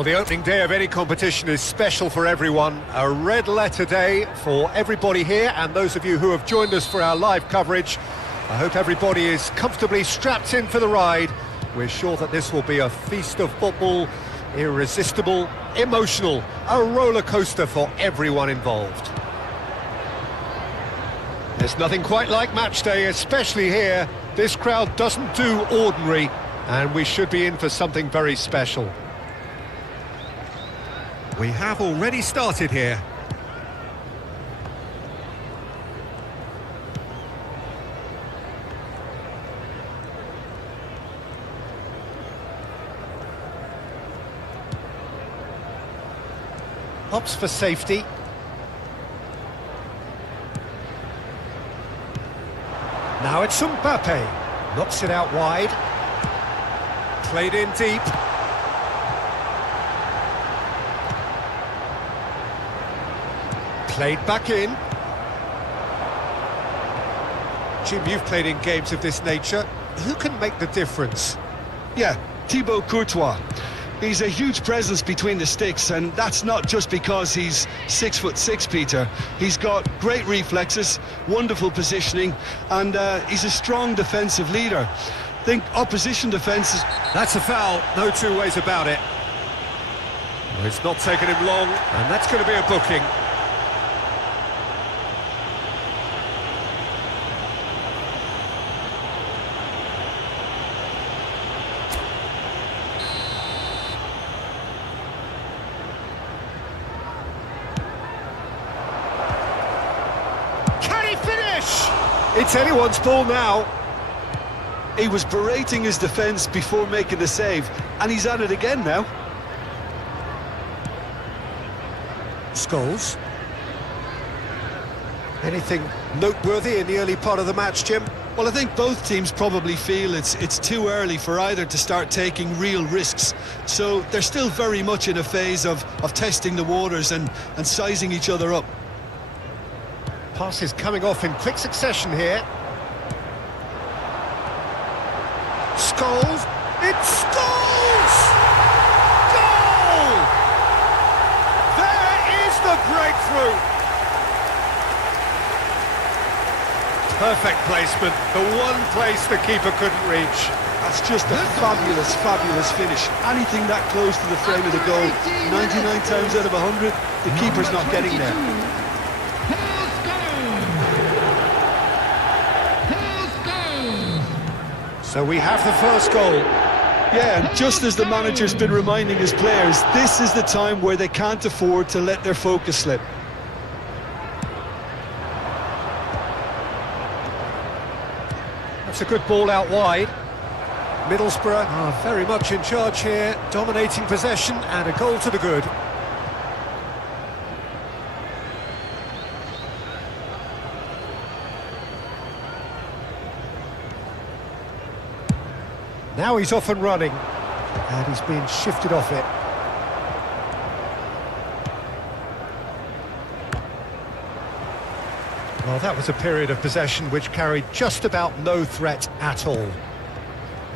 Well, the opening day of any competition is special for everyone. A red letter day for everybody here and those of you who have joined us for our live coverage. I hope everybody is comfortably strapped in for the ride. We're sure that this will be a feast of football, irresistible, emotional, a roller coaster for everyone involved. There's nothing quite like match day, especially here. This crowd doesn't do ordinary, and we should be in for something very special. We have already started here. Opts for safety. Now it's Mbappe. Knocks it out wide. Played in deep. Played back in. Jim, you've played in games of this nature. Who can make the difference? Yeah, Thibaut Courtois. He's a huge presence between the sticks, and that's not just because he's 6'6", Peter. He's got great reflexes, wonderful positioning, and he's a strong defensive leader. I think opposition defences... That's a foul, no two ways about it. Well, it's not taken him long, and that's going to be a booking. It's anyone's ball now. He was berating his defence before making the save, and he's at it again now. Scholes. Anything noteworthy in the early part of the match, Jim? Well, I think both teams probably feel it's too early for either to start taking real risks. So they're still very much in a phase of testing the waters and sizing each other up. Passes coming off in quick succession here. Scholes. It's Scholes! Goal! There is the breakthrough. Perfect placement. The one place the keeper couldn't reach. That's just a fabulous, fabulous finish. Anything that close to the frame of the goal, 99 times out of 100, the keeper's not getting there. So we have the first goal. Yeah, and just as the manager's been reminding his players, this is the time where they can't afford to let their focus slip. That's a good ball out wide. Middlesbrough are very much in charge here, dominating possession and a goal to the good. Now he's off and running, and he's being shifted off it. Well, that was a period of possession which carried just about no threat at all.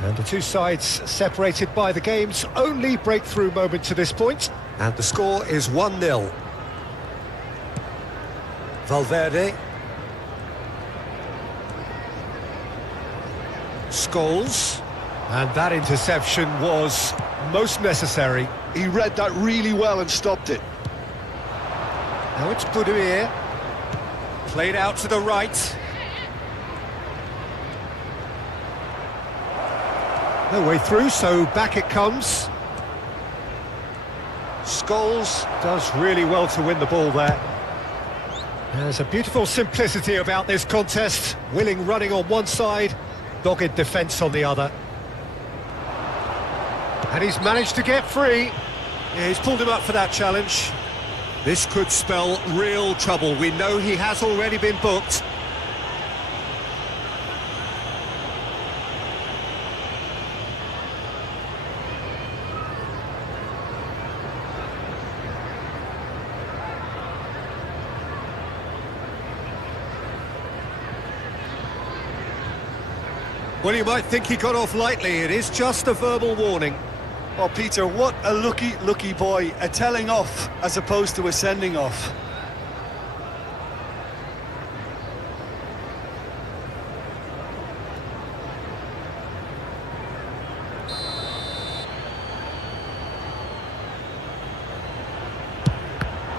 And the two sides separated by the game's only breakthrough moment to this point, and the score is 1-0. Valverde. Scholes. And that interception was most necessary. He read that really well and stopped it. Now it's Budimir. Played out to the right. No way through, so back it comes. Scholes does really well to win the ball there. There's a beautiful simplicity about this contest. Willing running on one side, dogged defence on the other. And he's managed to get free. Yeah, he's pulled him up for that challenge. This could spell real trouble. We know he has already been booked. Well, you might think he got off lightly. It is just a verbal warning. Oh, Peter, what a lucky boy. A telling off as opposed to a sending off.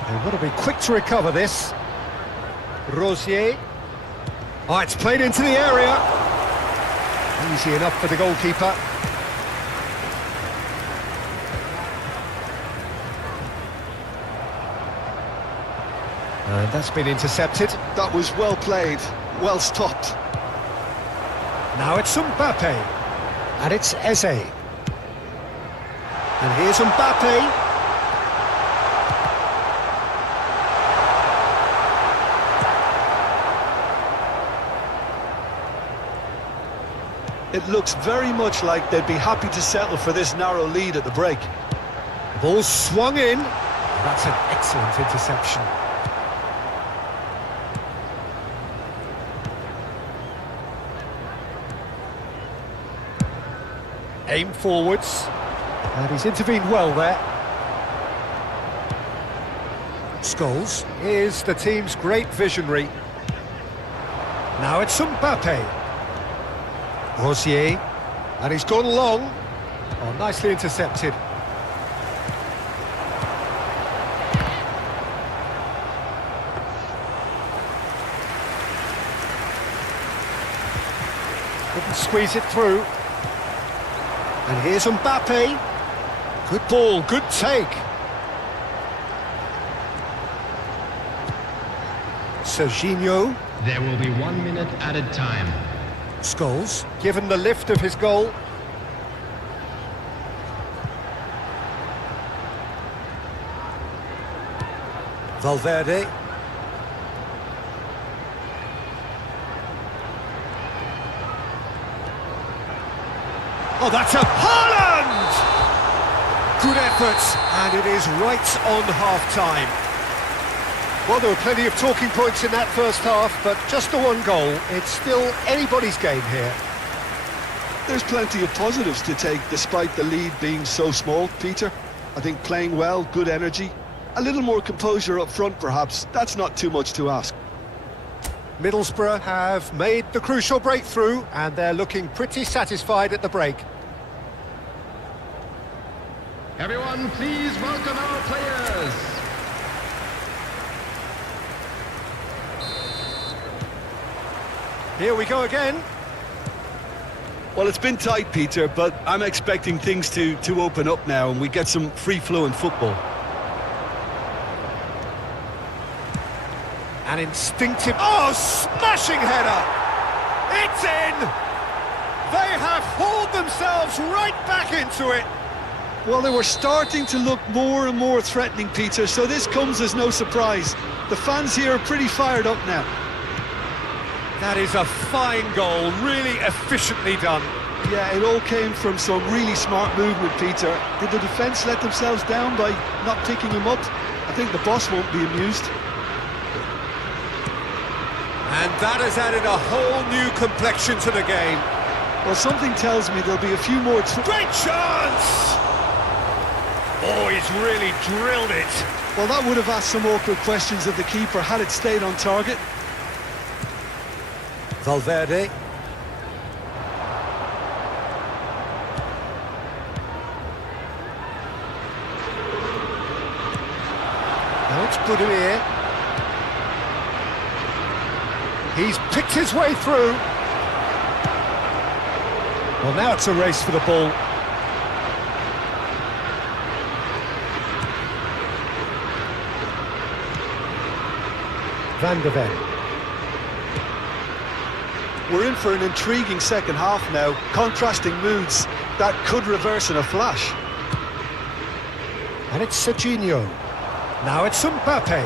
They've got to be quick to recover this. Rosier. Oh, it's played into the area. Easy enough for the goalkeeper. And that's been intercepted. That was well played, well stopped. Now it's Mbappe. And it's Eze. And here's Mbappe. It looks very much like they'd be happy to settle for this narrow lead at the break. Ball swung in. That's an excellent interception. Aim forwards. And he's intervened well there. Scholes is the team's great visionary. Now it's Mbappe. Rosier, and he's gone long. Oh, nicely intercepted. Couldn't squeeze it through. And here's Mbappe. Good ball, good take. Serginho. There will be 1 minute added time. Scholes, given the lift of his goal. Valverde. Oh, that's a Haaland! Good effort, and it is right on half-time. Well, there were plenty of talking points in that first half, but just the one goal. It's still anybody's game here. There's plenty of positives to take despite the lead being so small, Peter. I think playing well, good energy. A little more composure up front, perhaps. That's not too much to ask. Middlesbrough have made the crucial breakthrough, and they're looking pretty satisfied at the break. Everyone, please welcome our players. Here we go again. Well, it's been tight, Peter, but I'm expecting things to open up now and we get some free-flowing football. An instinctive... Oh, smashing header! It's in! They have hauled themselves right back into it. Well, they were starting to look more and more threatening, Peter, so this comes as no surprise. The fans here are pretty fired up now. That is a fine goal, really efficiently done. Yeah, it all came from some really smart movement, Peter. Did the defence let themselves down by not picking him up? I think the boss won't be amused. And that has added a whole new complexion to the game. Well, something tells me there'll be a few more... Great chance! Oh, he's really drilled it. Well, that would have asked some awkward questions of the keeper had it stayed on target. Valverde. Now it's Budimir. He's picked his way through. Well, now it's a race for the ball. Van de Ven. We're in for an intriguing second half now. Contrasting moods that could reverse in a flash. And it's Serginho. Now it's Mbappe.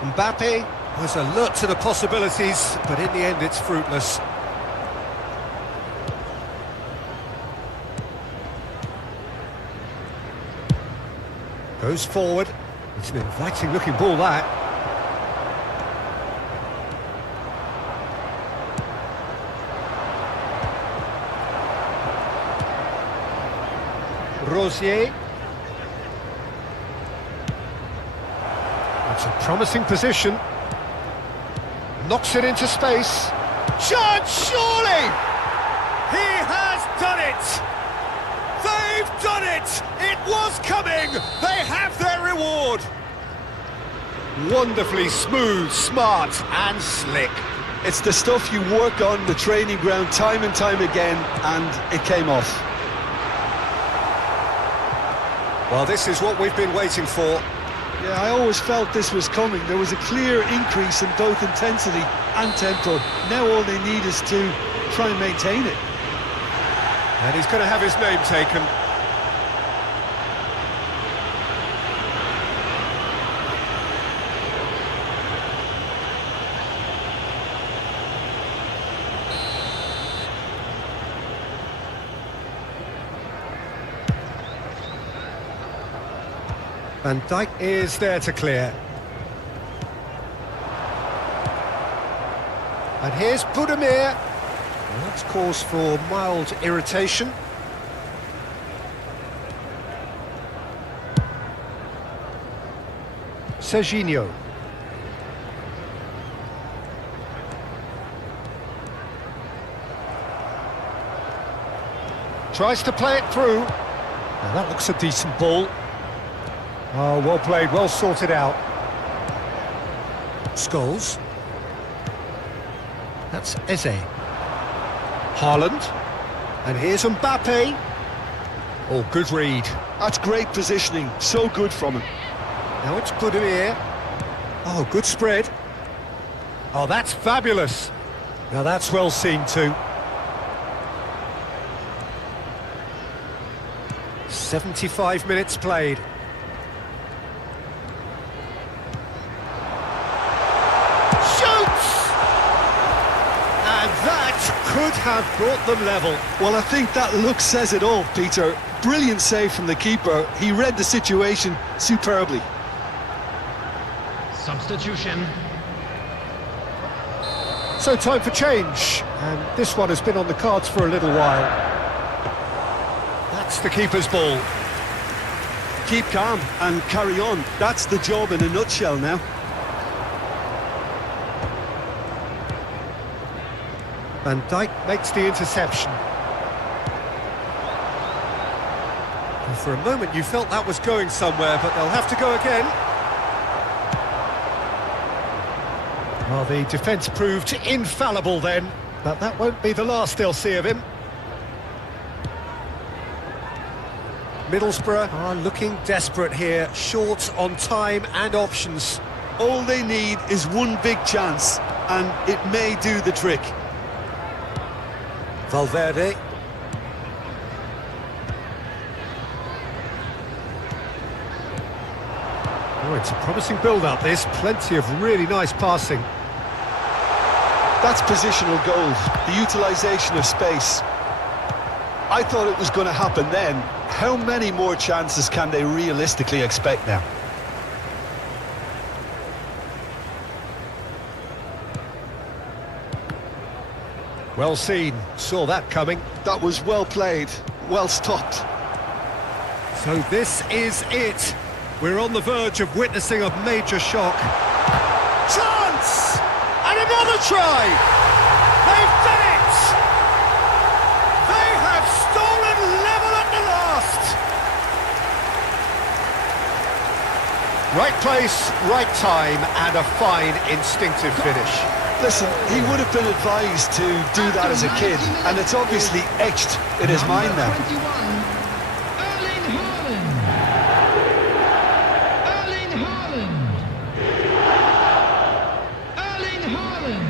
Mbappe was alert to the possibilities, but in the end it's fruitless. Goes forward. It's an inviting looking ball, that. Rosier. It's a promising position. Knocks it into space. Chance, surely! He has done it! They've done it! It was coming! They have their reward! Wonderfully smooth, smart and slick. It's the stuff you work on the training ground time and time again, and it came off. Well, this is what we've been waiting for. Yeah, I always felt this was coming. There was a clear increase in both intensity and tempo. Now all they need is to try and maintain it. And he's going to have his name taken. Van Dijk is there to clear. And here's Budimir. Well, that's cause for mild irritation. Serginho. Tries to play it through. Now that looks a decent ball. Oh, well played, well sorted out. Scholes. That's Eze. Haaland. And here's Mbappe. Oh, good read. That's great positioning, so good from him. Now it's Budimir. Oh, good spread. Oh, that's fabulous. Now that's well seen too. 75 minutes played. Could have brought them level. Well, I think that look says it all, Peter. Brilliant save from the keeper. He read the situation superbly. Substitution. So time for change, and this one has been on the cards for a little while. That's the keeper's ball. Keep calm and carry on. That's the job in a nutshell now. Van Dijk makes the interception. And for a moment you felt that was going somewhere, but they'll have to go again. Well, the defence proved infallible then, but that won't be the last they'll see of him. Middlesbrough are looking desperate here, short on time and options. All they need is one big chance, and it may do the trick. Valverde. Oh, it's a promising build-up, this. Plenty of really nice passing. That's positional gold, the utilisation of space. I thought it was going to happen then. How many more chances can they realistically expect now? Well seen, saw that coming. That was well played, well stopped. So this is it. We're on the verge of witnessing a major shock. Chance! And another try! They've done it! They have stolen level at the last! Right place, right time, and a fine instinctive finish. Listen, he would have been advised to do that as a kid, and it's obviously etched in his mind now. 21, Erling Haaland. Erling Haaland. Erling Haaland.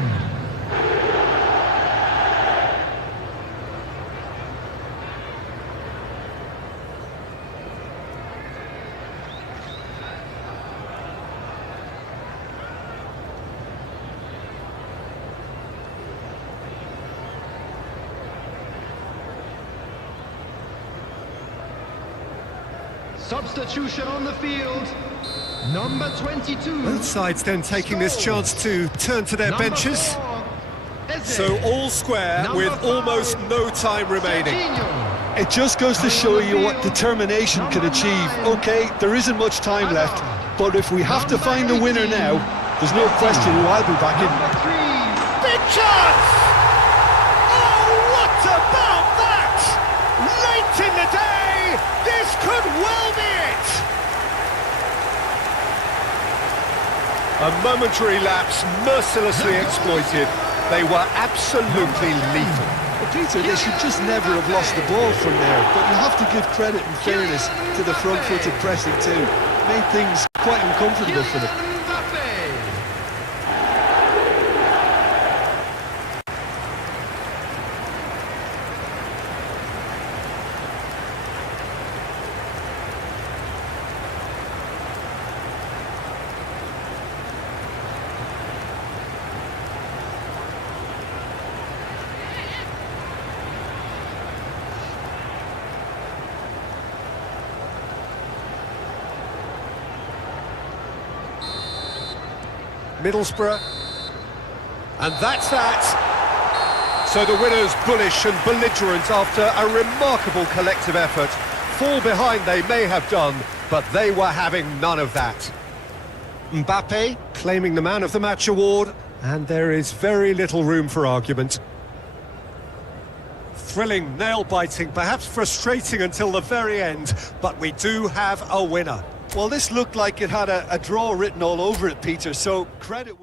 Substitution on the field, number 22. Both sides then taking this chance to turn to their benches. So all square with almost no time remaining. It just goes to show you what determination can achieve. Okay, there isn't much time left, but if we have to find a winner now, there's no question who I'll be backing. Big chance! Oh, what about that? Late in the day, this could well be it! A momentary lapse mercilessly exploited. They were absolutely lethal. Well, Peter, they should just never have lost the ball from there, but you have to give credit and fairness to the front-footed pressing too. Made things quite uncomfortable for them. Middlesbrough, and that's that. So the winners bullish and belligerent after a remarkable collective effort. Fall behind they may have done, but they were having none of that. Mbappe claiming the Man of the Match award, and there is very little room for argument. Thrilling, nail-biting, perhaps frustrating until the very end, but we do have a winner. Well, this looked like it had a draw written all over it, Peter, so credit...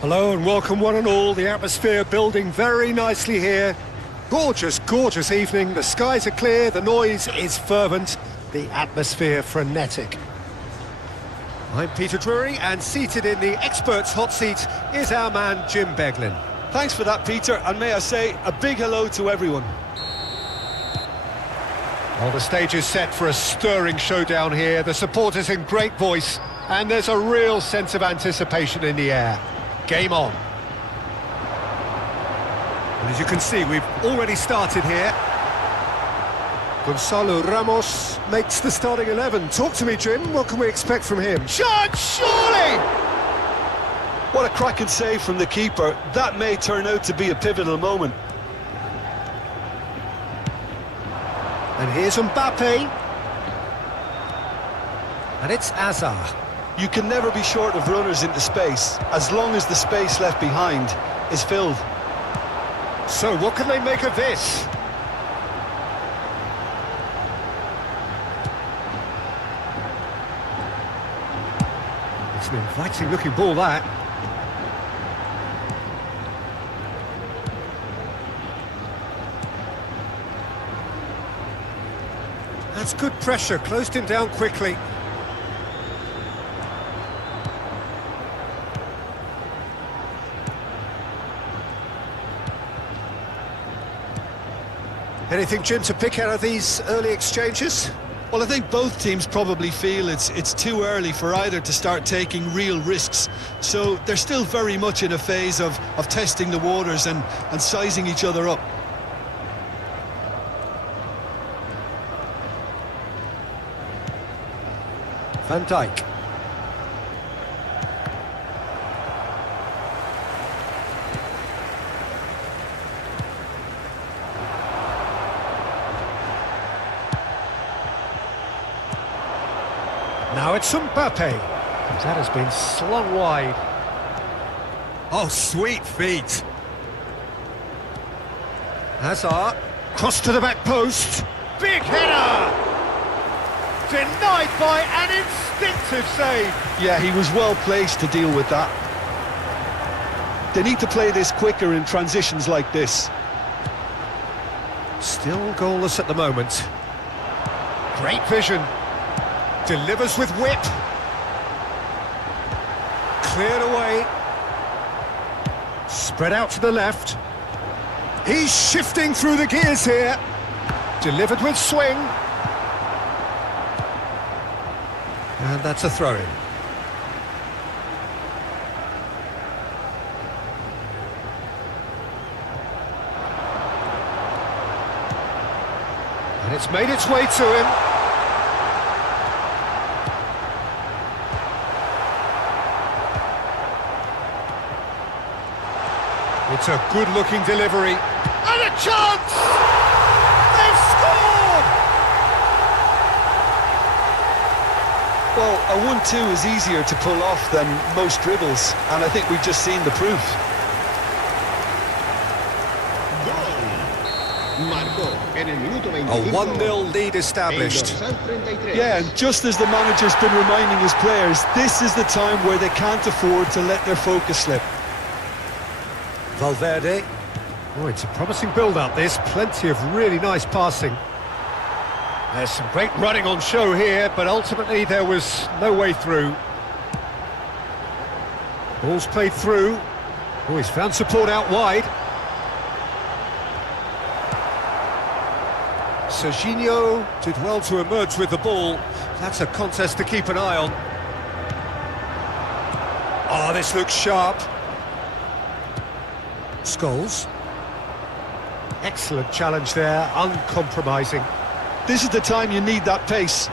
Hello and welcome one and all. The atmosphere building very nicely here. Gorgeous, gorgeous evening. The skies are clear, the noise is fervent, the atmosphere frenetic. I'm Peter Drury, and seated in the experts' hot seat is our man Jim Beglin. Thanks for that, Peter, and may I say a big hello to everyone. Well, the stage is set for a stirring showdown here. The supporters in great voice, and there's a real sense of anticipation in the air. Game on. And as you can see, we've already started here. Gonzalo Ramos makes the starting 11. Talk to me, Jim. What can we expect from him? Shot, surely! What a cracking save from the keeper. That may turn out to be a pivotal moment. And here's Mbappe. And it's Hazard. You can never be short of runners into space, as long as the space left behind is filled. So what can they make of this? It's an inviting looking ball, that. That's good pressure, closed him down quickly. Anything, Jim, to pick out of these early exchanges? Well, I think both teams probably feel it's too early for either to start taking real risks. So they're still very much in a phase of testing the waters and sizing each other up. Van Dijk. Now it's Mbappe. That has been slung wide. Oh, sweet feet. Hazard, cross to the back post. Big header! Denied by an instinctive save. Yeah, he was well placed to deal with that. They need to play this quicker in transitions like this. Still goalless at the moment. Great vision. Delivers with whip. Cleared away. Spread out to the left. He's shifting through the gears here. Delivered with swing. And that's a throw-in. And it's made its way to him. It's a good-looking delivery. And a chance! They've scored! Well, a 1-2 is easier to pull off than most dribbles, and I think we've just seen the proof. A 1-0 lead established. Yeah, and just as the manager's been reminding his players, this is the time where they can't afford to let their focus slip. Valverde. Oh, it's a promising build-up, this. Plenty of really nice passing. There's some great running on show here, but ultimately there was no way through. Ball's played through. Oh, he's found support out wide. Serginho did well to emerge with the ball. That's a contest to keep an eye on. Oh, this looks sharp. Scholes. Excellent challenge there, uncompromising. This is the time you need that pace.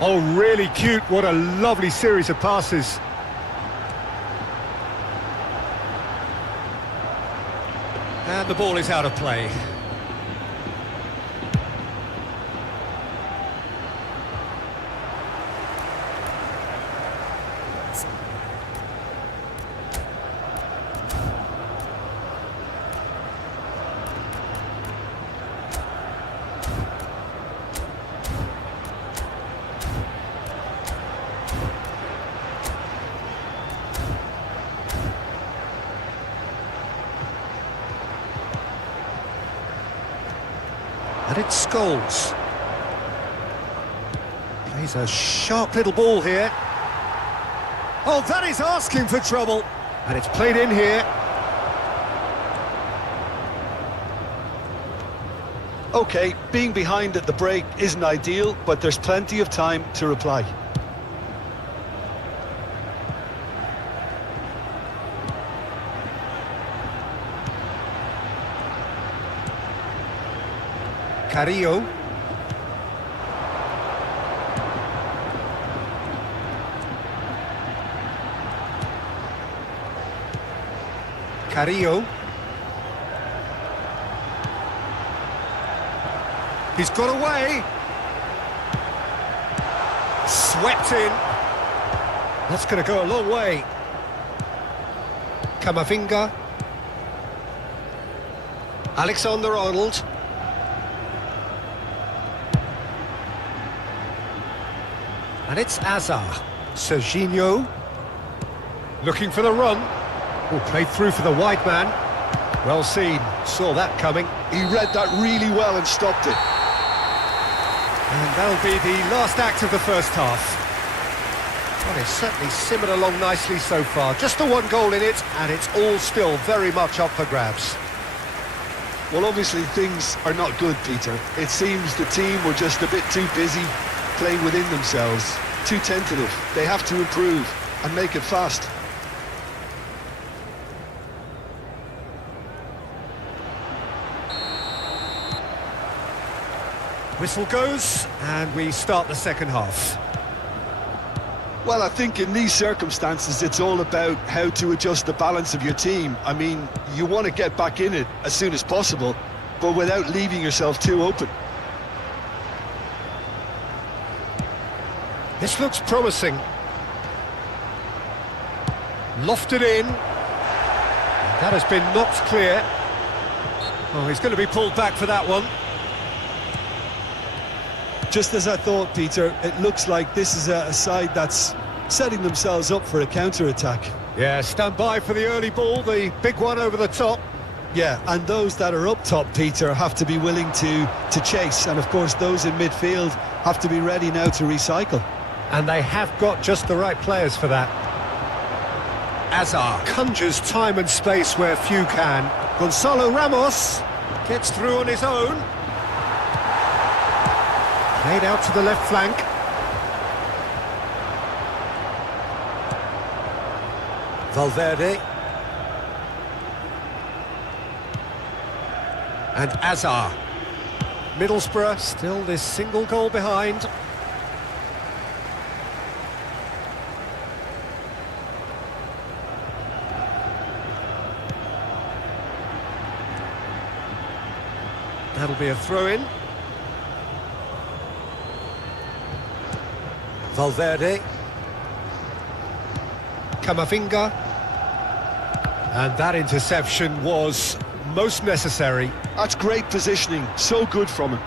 Oh, really cute. What a lovely series of passes. And the ball is out of play. And it's Scholes. Plays a sharp little ball here. Oh, that is asking for trouble. And it's played in here. Okay, being behind at the break isn't ideal, but there's plenty of time to reply. Carrillo. Carrillo. He's got away. Swept in. That's going to go a long way. Camavinga. Alexander-Arnold. And it's Azar. Serginho. Looking for the run. Oh, played through for the wide man. Well seen. Saw that coming. He read that really well and stopped it. And that'll be the last act of the first half. Well, it's certainly simmered along nicely so far. Just the one goal in it, and it's all still very much up for grabs. Well, obviously things are not good, Peter. It seems the team were just a bit too busy playing within themselves, too tentative. They have to improve and make it fast. Whistle goes, and we start the second half. Well, I think in these circumstances, it's all about how to adjust the balance of your team. I mean, you want to get back in it as soon as possible, but without leaving yourself too open. This looks promising. Lofted in. That has been knocked clear. Oh, he's going to be pulled back for that one. Just as I thought, Peter, it looks like this is a side that's setting themselves up for a counter-attack. Yeah, stand by for the early ball, the big one over the top. Yeah, and those that are up top, Peter, have to be willing to chase. And, of course, those in midfield have to be ready now to recycle. And they have got just the right players for that. Azar conjures time and space where few can. Gonzalo Ramos gets through on his own. Played out to the left flank. Valverde. And Azar. Middlesbrough still this single goal behind. That'll be a throw-in. Valverde. Camavinga. And that interception was most necessary. That's great positioning, so good from him.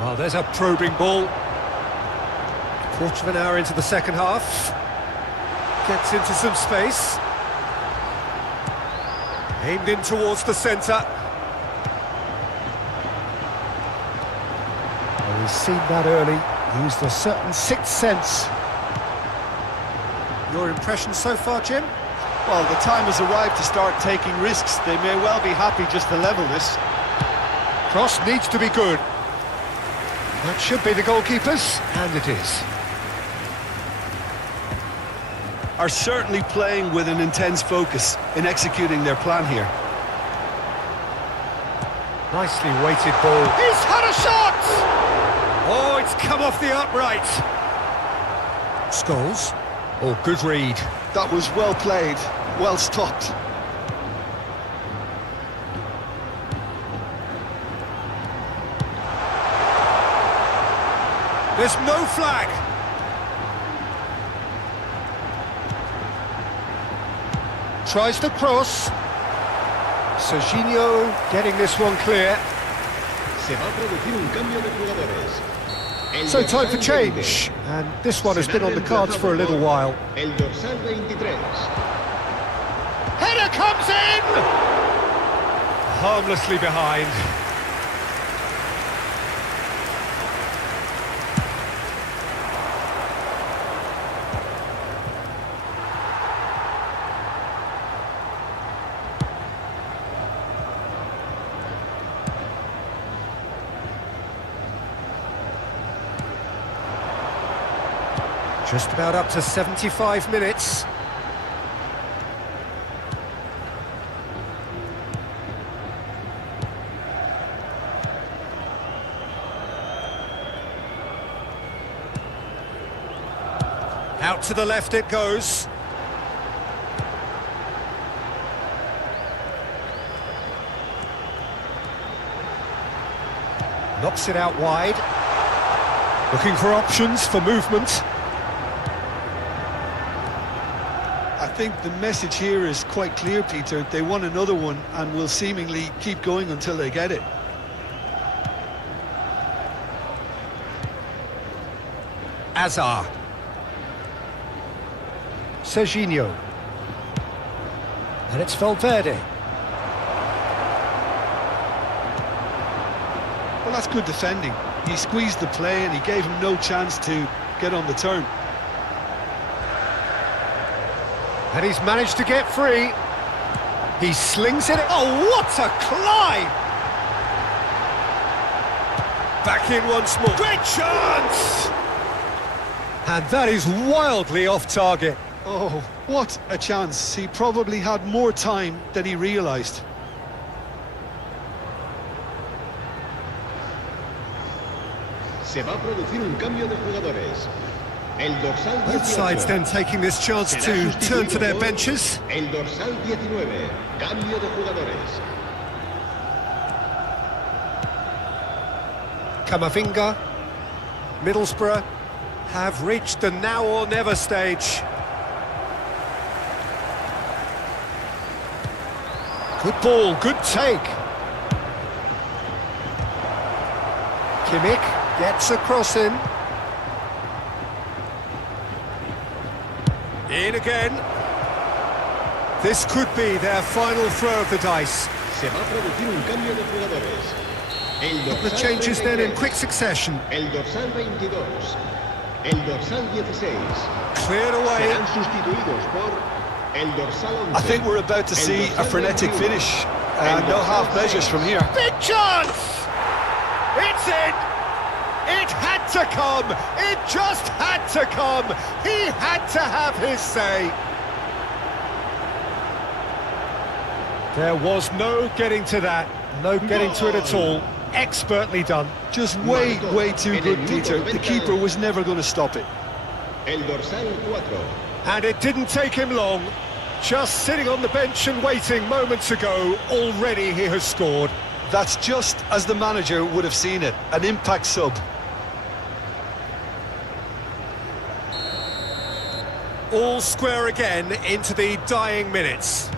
Oh, there's a probing ball. Quarter of an hour into the second half. Gets into some space. Aimed in towards the centre. Well, we've seen that early. Used a certain sixth sense. Your impression so far, Jim? Well, the time has arrived to start taking risks. They may well be happy just to level this. Cross needs to be good. That should be the goalkeeper's, and it is. Are certainly playing with an intense focus in executing their plan here. Nicely weighted ball. He's had a shot! Oh, it's come off the upright. Scholes. Oh, good read. That was well played, well stopped. There's no flag. Tries to cross. Serginho getting this one clear. Se va a producir un cambio de jugadores. So time for change, and this one has been on the cards for a little while. El dorsal 23. Header comes in! Harmlessly behind. Just about up to 75 minutes. Out to the left it goes. Knocks it out wide. Looking for options for movement. I think the message here is quite clear, Peter. They want another one and will seemingly keep going until they get it. Azar. Serginho. And it's Valverde. Well, that's good defending. He squeezed the play and he gave him no chance to get on the turn. And he's managed to get free. He slings it. Oh, what a climb! Back in once more. Great chance! And that is wildly off target. Oh, what a chance. He probably had more time than he realised. Se va a producir un cambio de jugadores. El dorsal 18. Both sides then taking this chance to turn to their benches. El dorsal 19. Cambio de jugadores. Camavinga, Middlesbrough have reached the now or never stage. Good ball, good take. Kimmich gets a cross in. In again. This could be their final throw of the dice. Se va a producir un cambio de jugadores. El dorsal The changes then in quick succession. El dorsal 22. El dorsal 16. Cleared away. Serán sustituidos por el dorsal 11. I think we're about to see a frenetic finish. No half measures from here. Big chance! It's in! It had to come! It just had to come! He had to have his say! There was no getting to that. No getting to it at all. Expertly done. Just way too good, Peter. The keeper was never going to stop it. El dorsal 4. And it didn't take him long. Just sitting on the bench and waiting moments ago, already he has scored. That's just as the manager would have seen it, an impact sub. All square again into the dying minutes.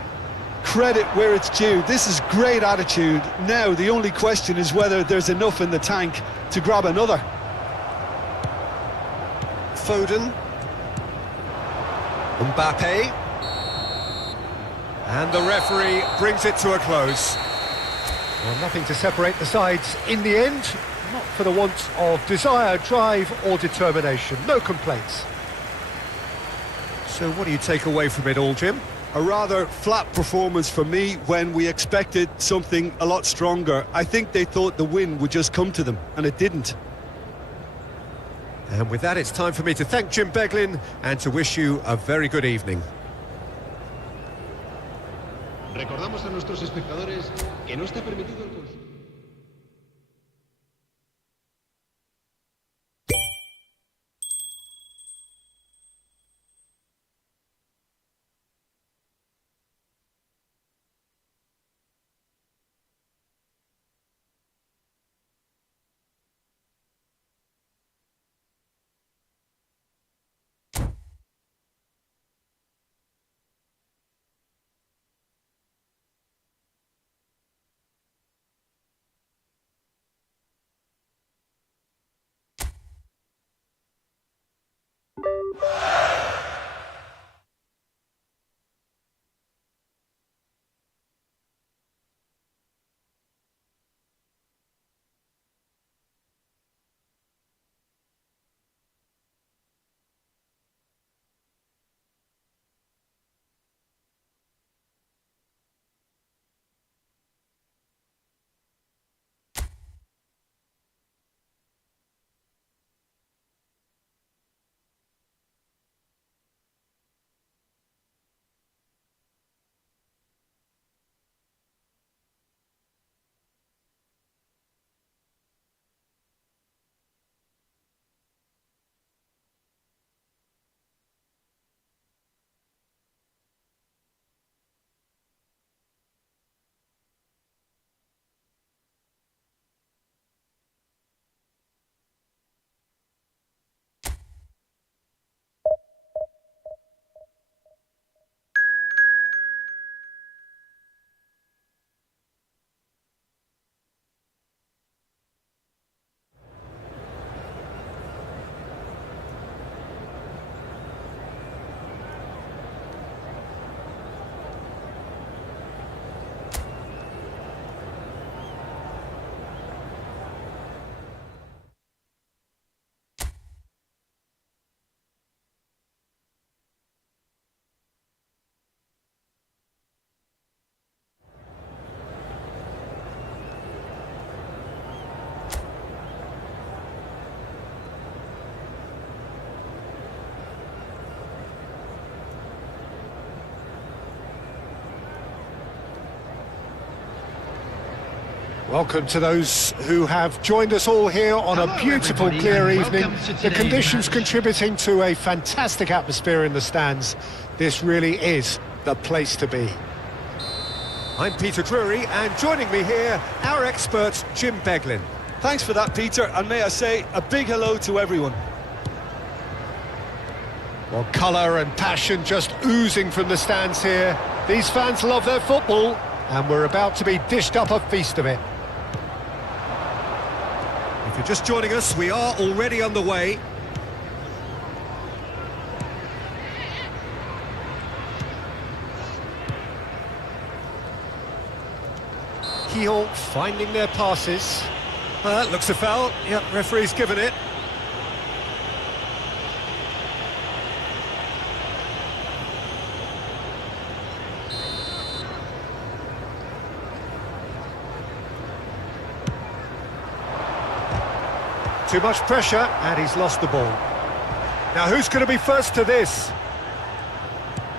Credit where it's due. This is great attitude. Now the only question is whether there's enough in the tank to grab another. Foden. Mbappe. And the referee brings it to a close. Well, nothing to separate the sides in the end. Not for the want of desire, drive or determination. No complaints. So what do you take away from it all, Jim? A rather flat performance for me when we expected something a lot stronger. I think they thought the win would just come to them, and it didn't. And with that, it's time for me to thank Jim Beglin and to wish you a very good evening. Recordamos a nuestros espectadores que no está permitido el consumo. Welcome to those who have joined us all here on a beautiful, clear evening. The conditions contributing to a fantastic atmosphere in the stands. This really is the place to be. I'm Peter Drury, and joining me here, our expert, Jim Beglin. Thanks for that, Peter, and may I say a big hello to everyone. Well, colour and passion just oozing from the stands here. These fans love their football, and we're about to be dished up a feast of it. If you're just joining us, we are already on the way. Kehoe finding their passes. Looks a foul. Yep, referee's given it. Too much pressure, and he's lost the ball. Now, who's going to be first to this?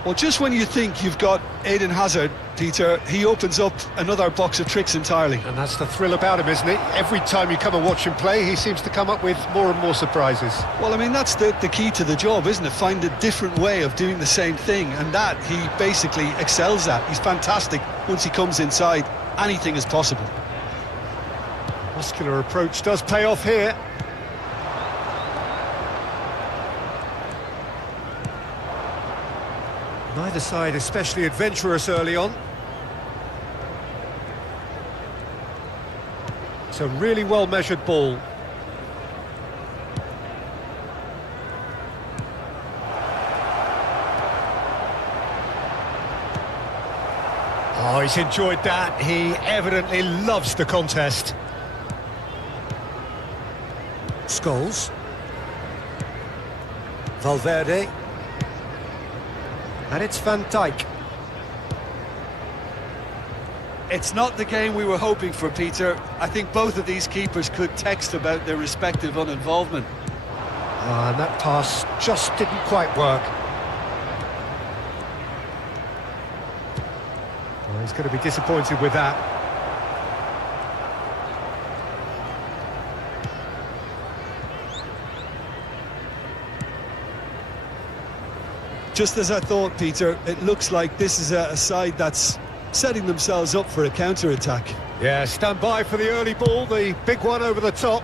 Well, just when you think you've got Eden Hazard, Peter, he opens up another box of tricks entirely. And that's the thrill about him, isn't it? Every time you come and watch him play, he seems to come up with more and more surprises. Well, I mean, that's the key to the job, isn't it? Find a different way of doing the same thing, and that he basically excels at. He's fantastic once he comes inside. Anything is possible. Muscular approach does pay off here. Neither side especially adventurous early on. It's a really well-measured ball. Oh, he's enjoyed that. He evidently loves the contest. Scholes. Valverde. And it's Van Dijk. It's not the game we were hoping for, Peter. I think both of these keepers could text about their respective uninvolvement. And that pass just didn't quite work. Well, he's going to be disappointed with that. Just as I thought, Peter, it looks like this is a side that's setting themselves up for a counter-attack. Yeah, stand by for the early ball, the big one over the top.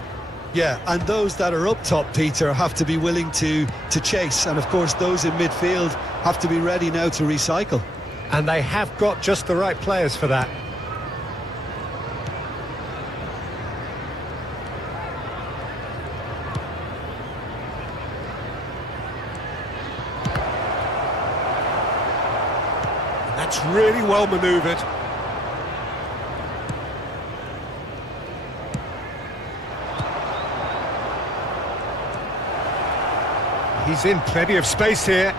Yeah, and those that are up top, Peter, have to be willing to chase. And, of course, those in midfield have to be ready now to recycle. And they have got just the right players for that. That's really well manoeuvred. He's in plenty of space here.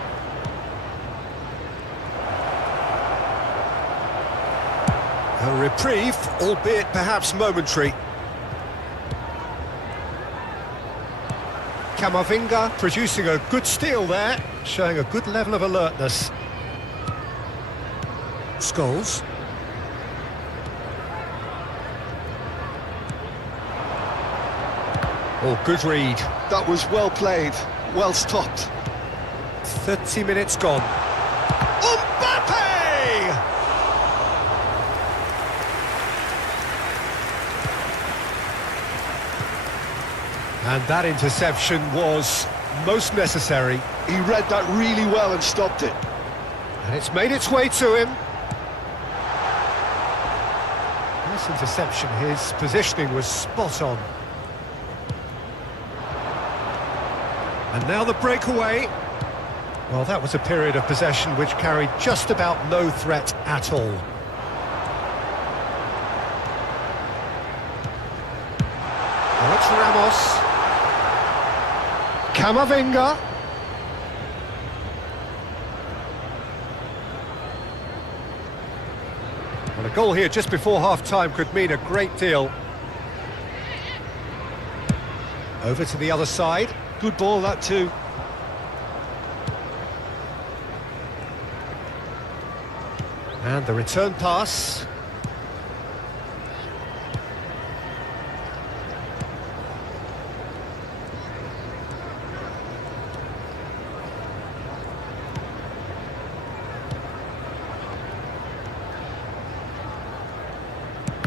A reprieve, albeit perhaps momentary. Camavinga producing a good steal there, showing a good level of alertness. Scholes. Oh, good read. That was well played, well stopped. 30 minutes gone. Mbappe! And that interception was most necessary. He read that really well and stopped it. And it's made its way to him. Nice interception, his positioning was spot on. And now the breakaway. Well, that was a period of possession which carried just about no threat at all. Well, it's Ramos. Camavinga. Well, a goal here just before half-time could mean a great deal. Over to the other side. Good ball, that too. And the return pass.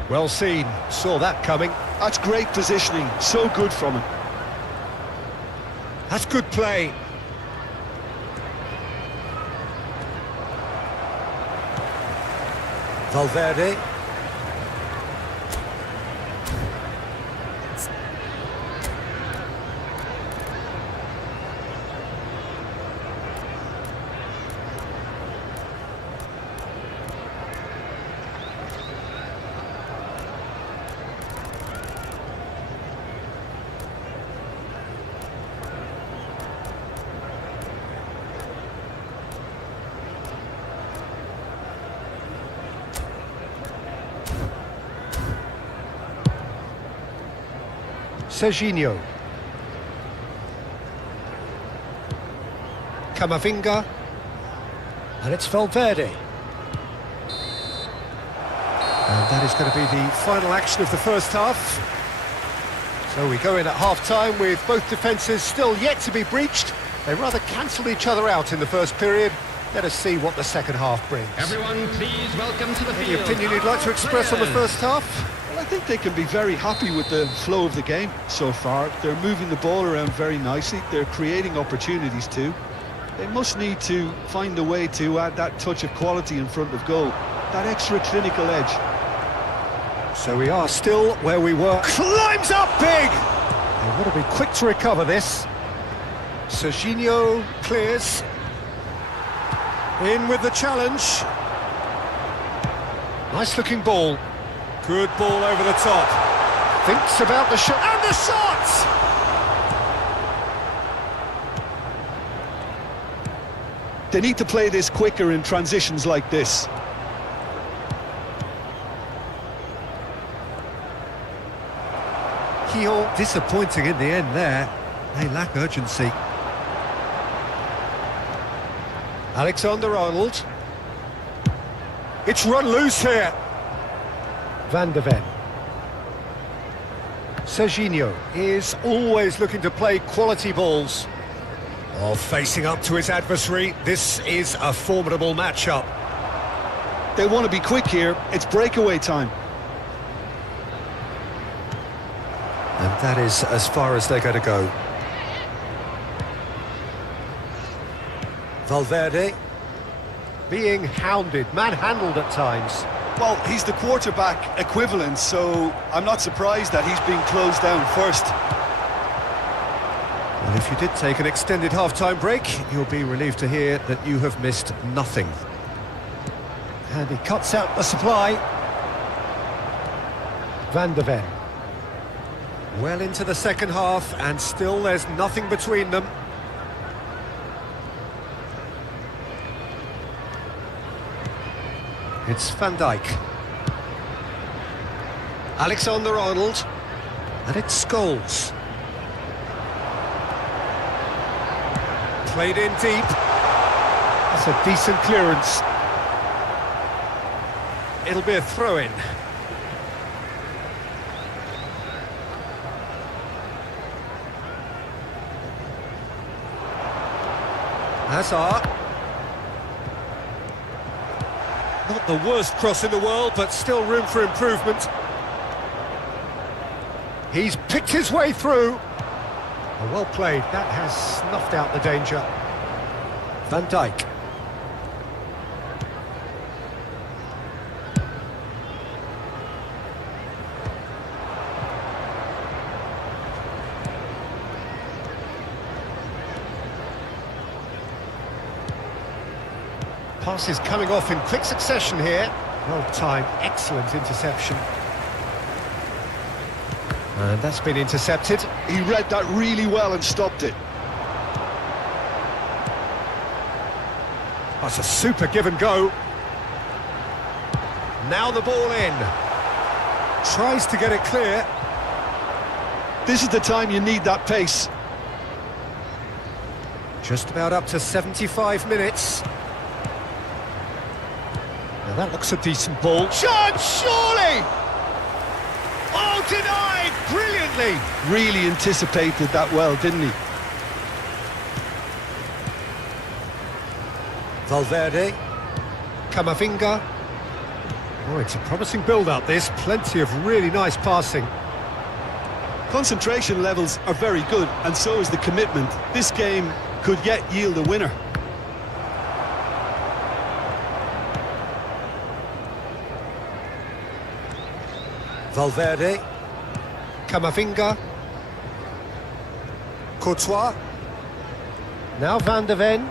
Well seen, saw that coming. That's great positioning, so good from him. That's good play. Valverde. Serginho. Camavinga. And it's Valverde. And that is going to be the final action of the first half. So we go in at half-time with both defences still yet to be breached. They rather cancelled each other out in the first period. Let us see what the second half brings. Everyone, please welcome to the field. Any opinion you'd like to express on the first half? Well, I think they can be very happy with the flow of the game so far. They're moving the ball around very nicely. They're creating opportunities too. They must need to find a way to add that touch of quality in front of goal, that extra clinical edge. So we are still where we were. Climbs up big! They want to be quick to recover this. Serginho clears. In with the challenge. Nice looking ball. Good ball over the top. Thinks about the shot. And the shot! They need to play this quicker in transitions like this. Keogh disappointing in the end there. They lack urgency. Alexander-Arnold. It's run loose here. Van de Ven. Serginho is always looking to play quality balls. Oh, facing up to his adversary, this is a formidable matchup. They want to be quick here. It's breakaway time. And that is as far as they're going to go. Valverde being hounded, manhandled at times. Well, he's the quarterback equivalent, so I'm not surprised that he's being closed down first. Well, if you did take an extended half-time break, you'll be relieved to hear that you have missed nothing. And he cuts out the supply. Van de Ven. Well into the second half, and still there's nothing between them. It's Van Dijk. Alexander-Arnold. And it's Scholes. Played in deep. That's a decent clearance. It'll be a throw-in. Hazard. Not the worst cross in the world, but still room for improvement. He's picked his way through. Oh, well played. That has snuffed out the danger. Van Dijk. Passes coming off in quick succession here. Well timed, excellent interception. And that's been intercepted. He read that really well and stopped it. That's a super give and go. Now the ball in. Tries to get it clear. This is the time you need that pace. Just about up to 75 minutes. Now that looks a decent ball. Shot, surely! Oh, denied! Brilliantly! Really anticipated that well, didn't he? Valverde. Camavinga. Oh, it's a promising build-up, this. Plenty of really nice passing. Concentration levels are very good, and so is the commitment. This game could yet yield a winner. Valverde. Camavinga. Courtois. Now Van de Ven.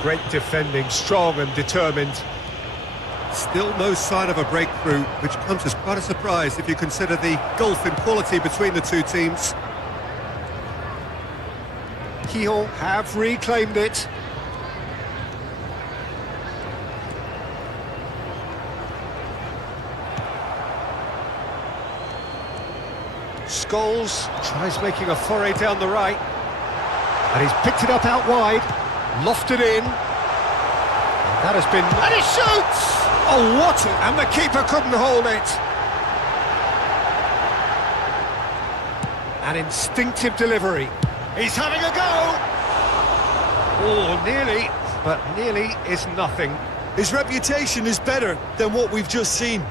Great defending, strong and determined. Still no sign of a breakthrough, which comes as quite a surprise if you consider the gulf in quality between the two teams. Keogh have reclaimed it. Scholes tries making a foray down the right. And he's picked it up out wide. Lofted in. And that has been... And he shoots! Oh, what? And the keeper couldn't hold it. An instinctive delivery. He's having a go! Oh, nearly, but nearly is nothing. His reputation is better than what we've just seen.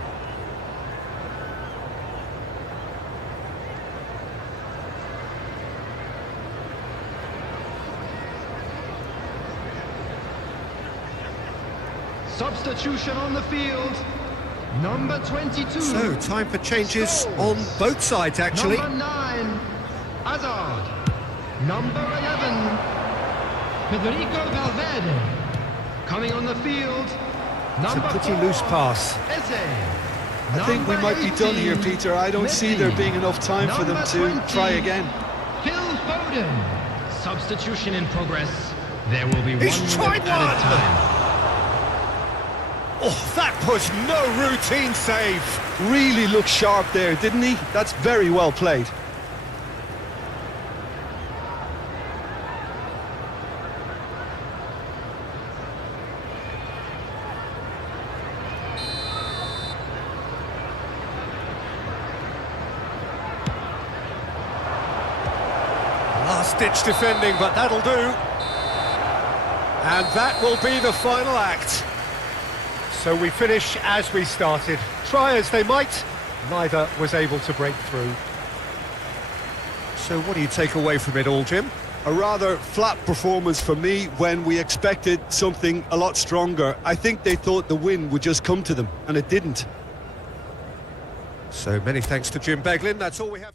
Substitution on the field. Number 22. So, time for changes on both sides, actually. Number 9, Hazard. Number 11, Federico Valverde. Coming on the field, It's a number pretty 4, loose pass. Eze. I think we might be done here, Peter. I don't see there being enough time for them to try again. Phil Foden. Substitution in progress. There will be He's 1 tried minute added one! time. Oh, that was no routine save. Really looked sharp there, didn't he? That's very well played. Last-ditch defending, but that'll do. And that will be the final act. So we finish as we started. Try as they might, neither was able to break through. So what do you take away from it all, Jim? A rather flat performance for me when we expected something a lot stronger. I think they thought the win would just come to them, and it didn't. So many thanks to Jim Beglin. That's all we have.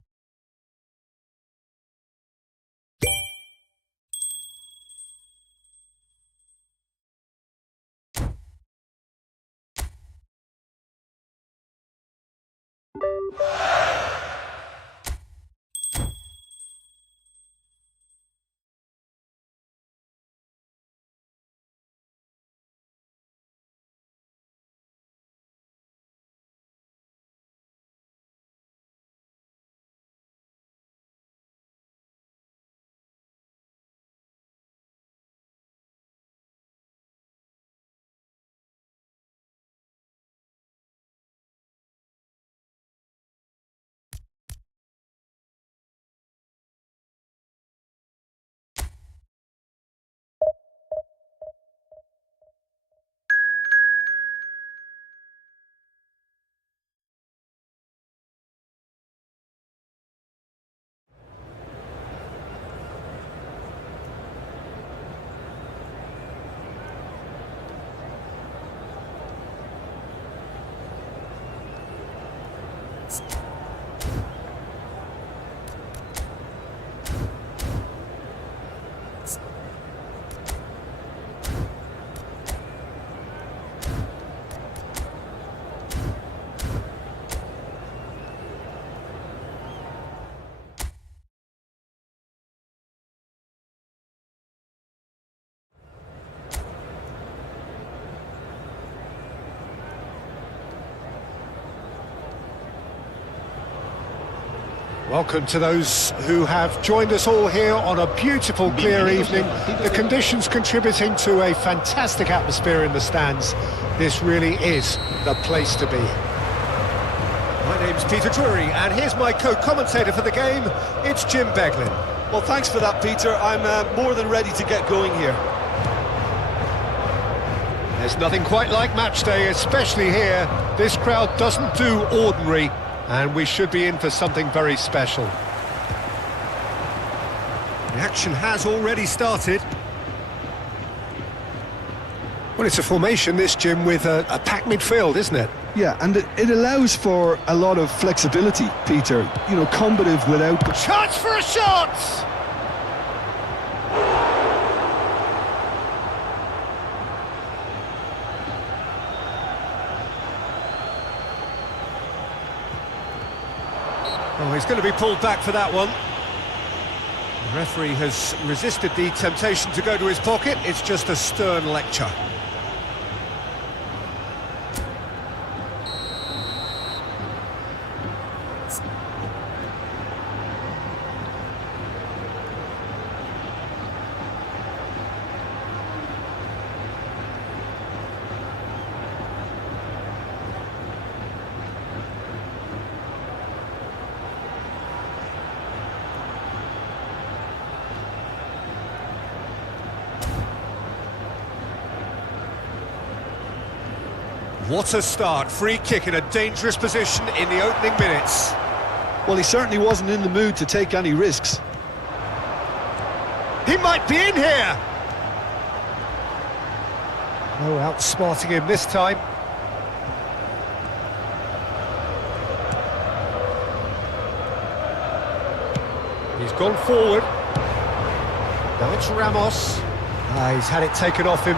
Welcome to those who have joined us all here on a beautiful, clear evening. The conditions contributing to a fantastic atmosphere in the stands. This really is the place to be. My name's Peter Drury, and here's my co-commentator for the game. It's Jim Beglin. Well, thanks for that, Peter. I'm more than ready to get going here. There's nothing quite like match day, especially here. This crowd doesn't do ordinary, and we should be in for something very special. The action has already started. Well, it's a formation, this, Jim, with a packed midfield, isn't it? Yeah, and it allows for a lot of flexibility, Peter. You know, combative without... Chance for a shot! Oh, he's going to be pulled back for that one. The referee has resisted the temptation to go to his pocket. It's just a stern lecture. What a start. Free kick in a dangerous position in the opening minutes. Well, he certainly wasn't in the mood to take any risks. He might be in here! No outsmarting him this time. He's gone forward. Now it's Ramos. He's had it taken off him.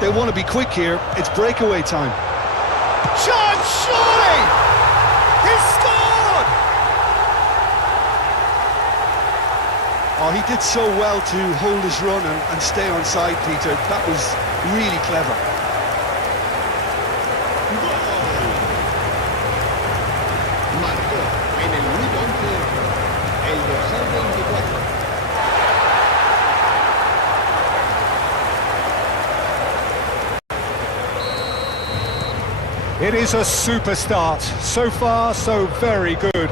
They want to be quick here. It's breakaway time. Chance, surely! He's scored! Oh, he did so well to hold his run and stay on side, Peter. That was really clever. Marcó en el minuto 11 el dorsal 24. It is a super start. So far, so very good.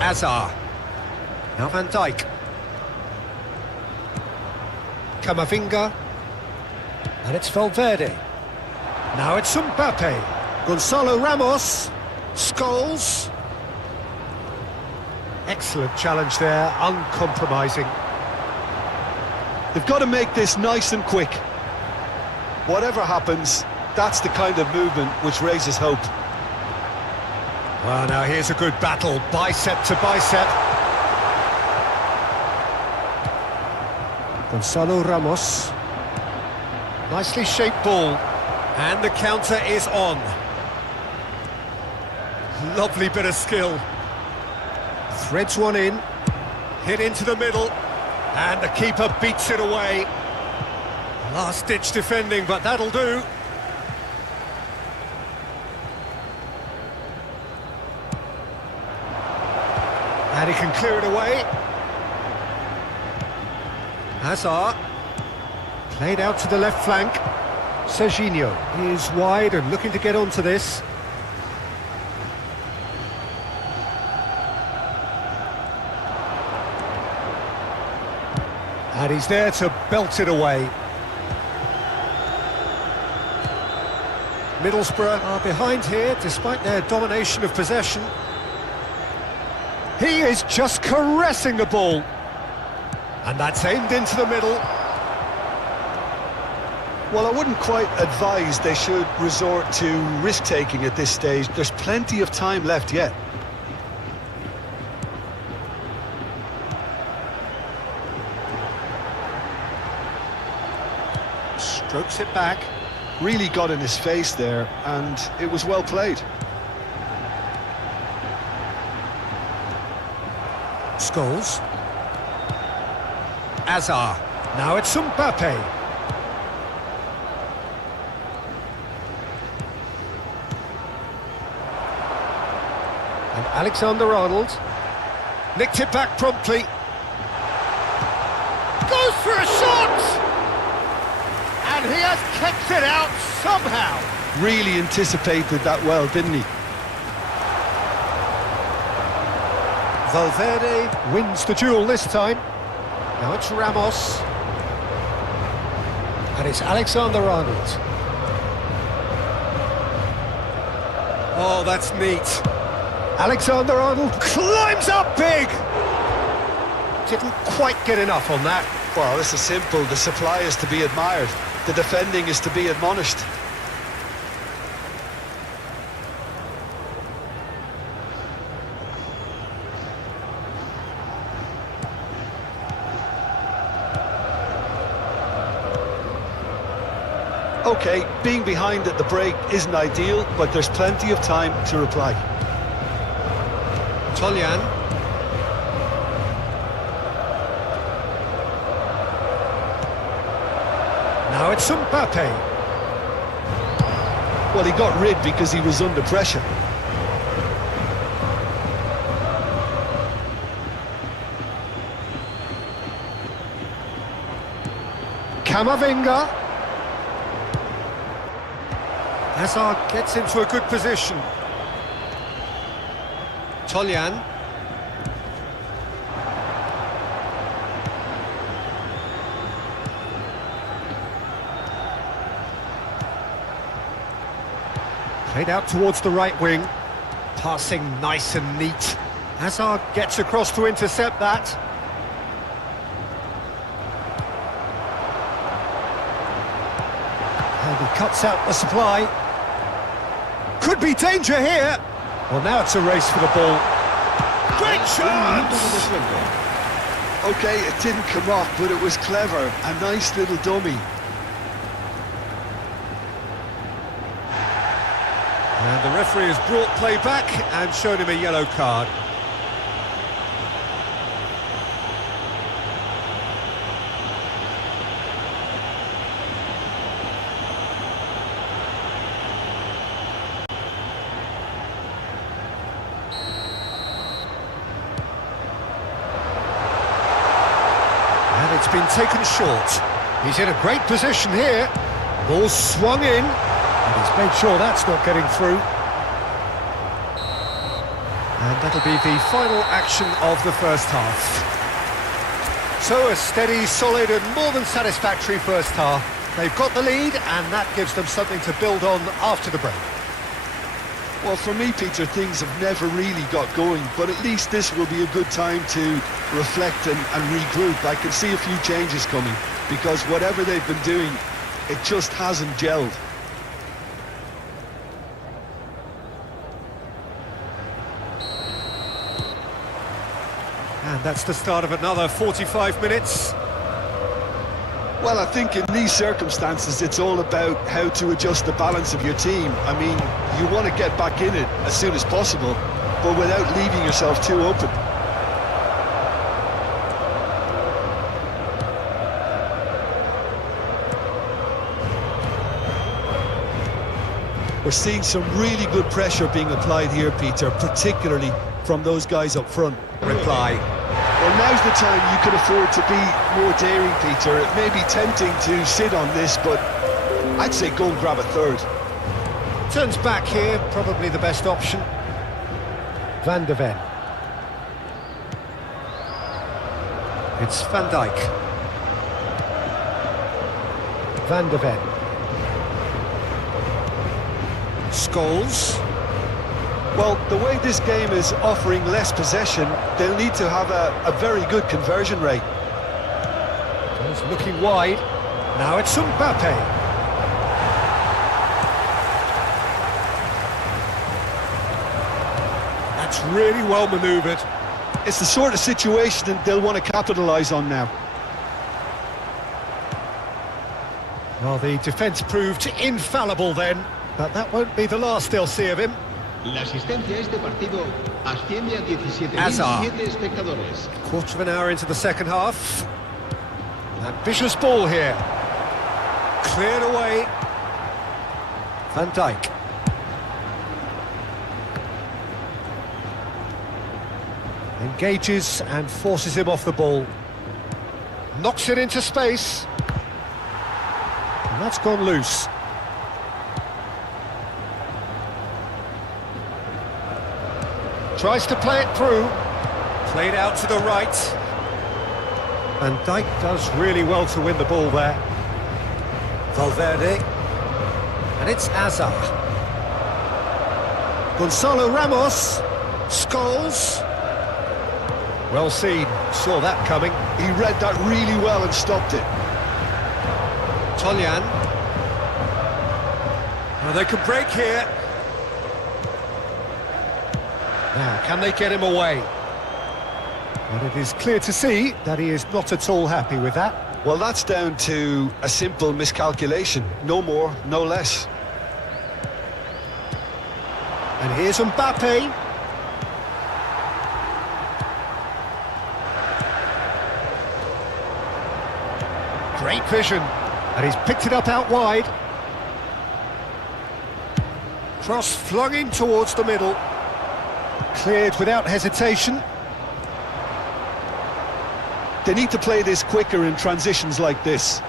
Azar. Now Van Dijk. Camavinga. And it's Valverde. Now it's Mbappe. Gonzalo Ramos. Scholes. Excellent challenge there, uncompromising. They've got to make this nice and quick. Whatever happens, that's the kind of movement which raises hope. Well, now here's a good battle, bicep to bicep. Gonzalo Ramos. Nicely shaped ball. And the counter is on. Lovely bit of skill. Threads one in. Hit into the middle. And the keeper beats it away. Last-ditch defending, but that'll do. And he can clear it away. Hazard. Played out to the left flank. Serginho is wide and looking to get onto this. And he's there to belt it away. Middlesbrough are behind here despite their domination of possession. He is just caressing the ball. And that's aimed into the middle. Well, I wouldn't quite advise they should resort to risk-taking at this stage. There's plenty of time left yet. Strokes it back. Really got in his face there, and it was well played. Scholes. Azar. Now it's Mbappe. And Alexander-Arnold. Nicked it back promptly. Goes for a shot! And he has kept it out somehow. Really anticipated that well, didn't he? Valverde wins the duel this time. Now it's Ramos. And it's Alexander-Arnold. Oh, that's neat. Alexander-Arnold climbs up big! Didn't quite get enough on that. Well, this is simple. The supply is to be admired. The defending is to be admonished. Okay, being behind at the break isn't ideal, but there's plenty of time to reply. Toljan. Now it's Mbappe. Well, he got rid because he was under pressure. Camavinga. Hazard gets into a good position. Toljan. Played out towards the right wing. Passing nice and neat. Hazard gets across to intercept that. And he cuts out the supply. Could be danger here. Well, now it's a race for the ball. Great shot! Okay, it didn't come off, but it was clever. A nice little dummy. And the referee has brought play back and shown him a yellow card. And it's been taken short. He's in a great position here. Ball swung in. And he's made sure that's not getting through. And that'll be the final action of the first half. So a steady, solid and more than satisfactory first half. They've got the lead and that gives them something to build on after the break. Well, for me, Peter, things have never really got going, but at least this will be a good time to reflect and regroup. I can see a few changes coming, because whatever they've been doing, it just hasn't gelled. And that's the start of another 45 minutes. Well, I think in these circumstances, it's all about how to adjust the balance of your team. I mean, you want to get back in it as soon as possible, but without leaving yourself too open. We're seeing some really good pressure being applied here, Peter, particularly from those guys up front. Reply. Well, now's the time you can afford to be more daring, Peter. It may be tempting to sit on this, but I'd say go and grab a third. Turns back here, probably the best option. Van de Ven. It's Van Dijk. Van de Ven. Scholes. Well, the way this game is offering less possession, they'll need to have a very good conversion rate. He's looking wide. Now it's Mbappe. That's really well manoeuvred. It's the sort of situation that they'll want to capitalise on now. Well, the defence proved infallible then, but that won't be the last they'll see of him. La asistencia a este partido asciende a 17.007 Hazard. espectadores. Quarter of an hour into the second half. Ambitious ball here. Cleared away. Van Dijk. Engages and forces him off the ball. Knocks it into space. And that's gone loose. Tries to play it through. Played out to the right. Van Dijk does really well to win the ball there. Valverde. And it's Hazard. Gonzalo Ramos. Scholes. Well seen. Saw that coming. He read that really well and stopped it. Toljan. Well, they can break here. Now, can they get him away? And it is clear to see that he is not at all happy with that. Well, that's down to a simple miscalculation. No more, no less. And here's Mbappe. Great vision. And he's picked it up out wide. Cross flung in towards the middle. Cleared without hesitation. They need to play this quicker in transitions like this.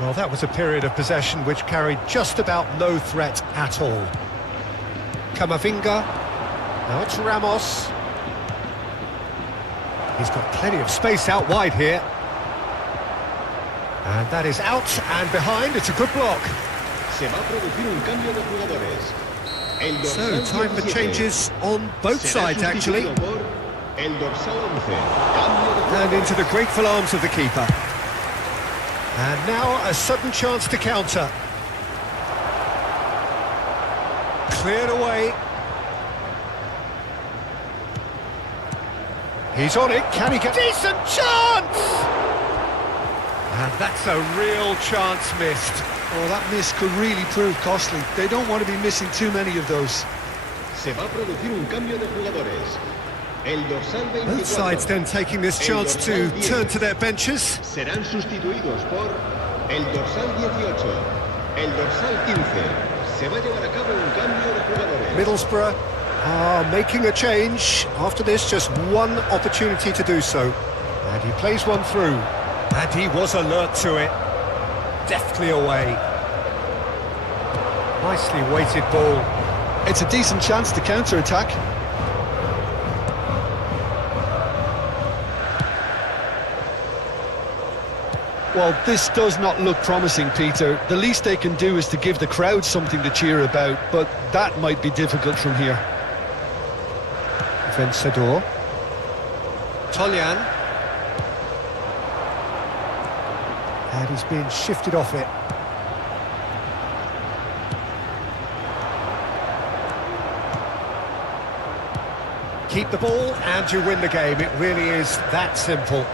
Well, that was a period of possession which carried just about no threat at all. Camavinga. Now it's Ramos. He's got plenty of space out wide here. And that is out and behind. It's a good block. Se va a producir un cambio de jugadores. El So, dorsal time for 17. changes on both Será sides, actually. sustituido por el dorsal 11. Cambio de And into the grateful arms of the keeper. And now a sudden chance to counter. Cleared away. He's on it. Can he get... Decent chance! And that's a real chance missed. Oh, that miss could really prove costly. They don't want to be missing too many of those. Se va a producir un cambio de jugadores. El dorsal 24. Both sides then taking this chance to turn to their benches. Serán sustituidos por el dorsal 18, el dorsal 15. Se va a llevar a cabo un cambio de jugadores. Middlesbrough are making a change. After this, just one opportunity to do so. And he plays one through. And he was alert to it. Deftly away. Nicely weighted ball. It's a decent chance to counter-attack. Well, this does not look promising, Peter. The least they can do is to give the crowd something to cheer about, but that might be difficult from here. Vencedor. Tolyan. And he's being shifted off it. Keep the ball and you win the game. It really is that simple.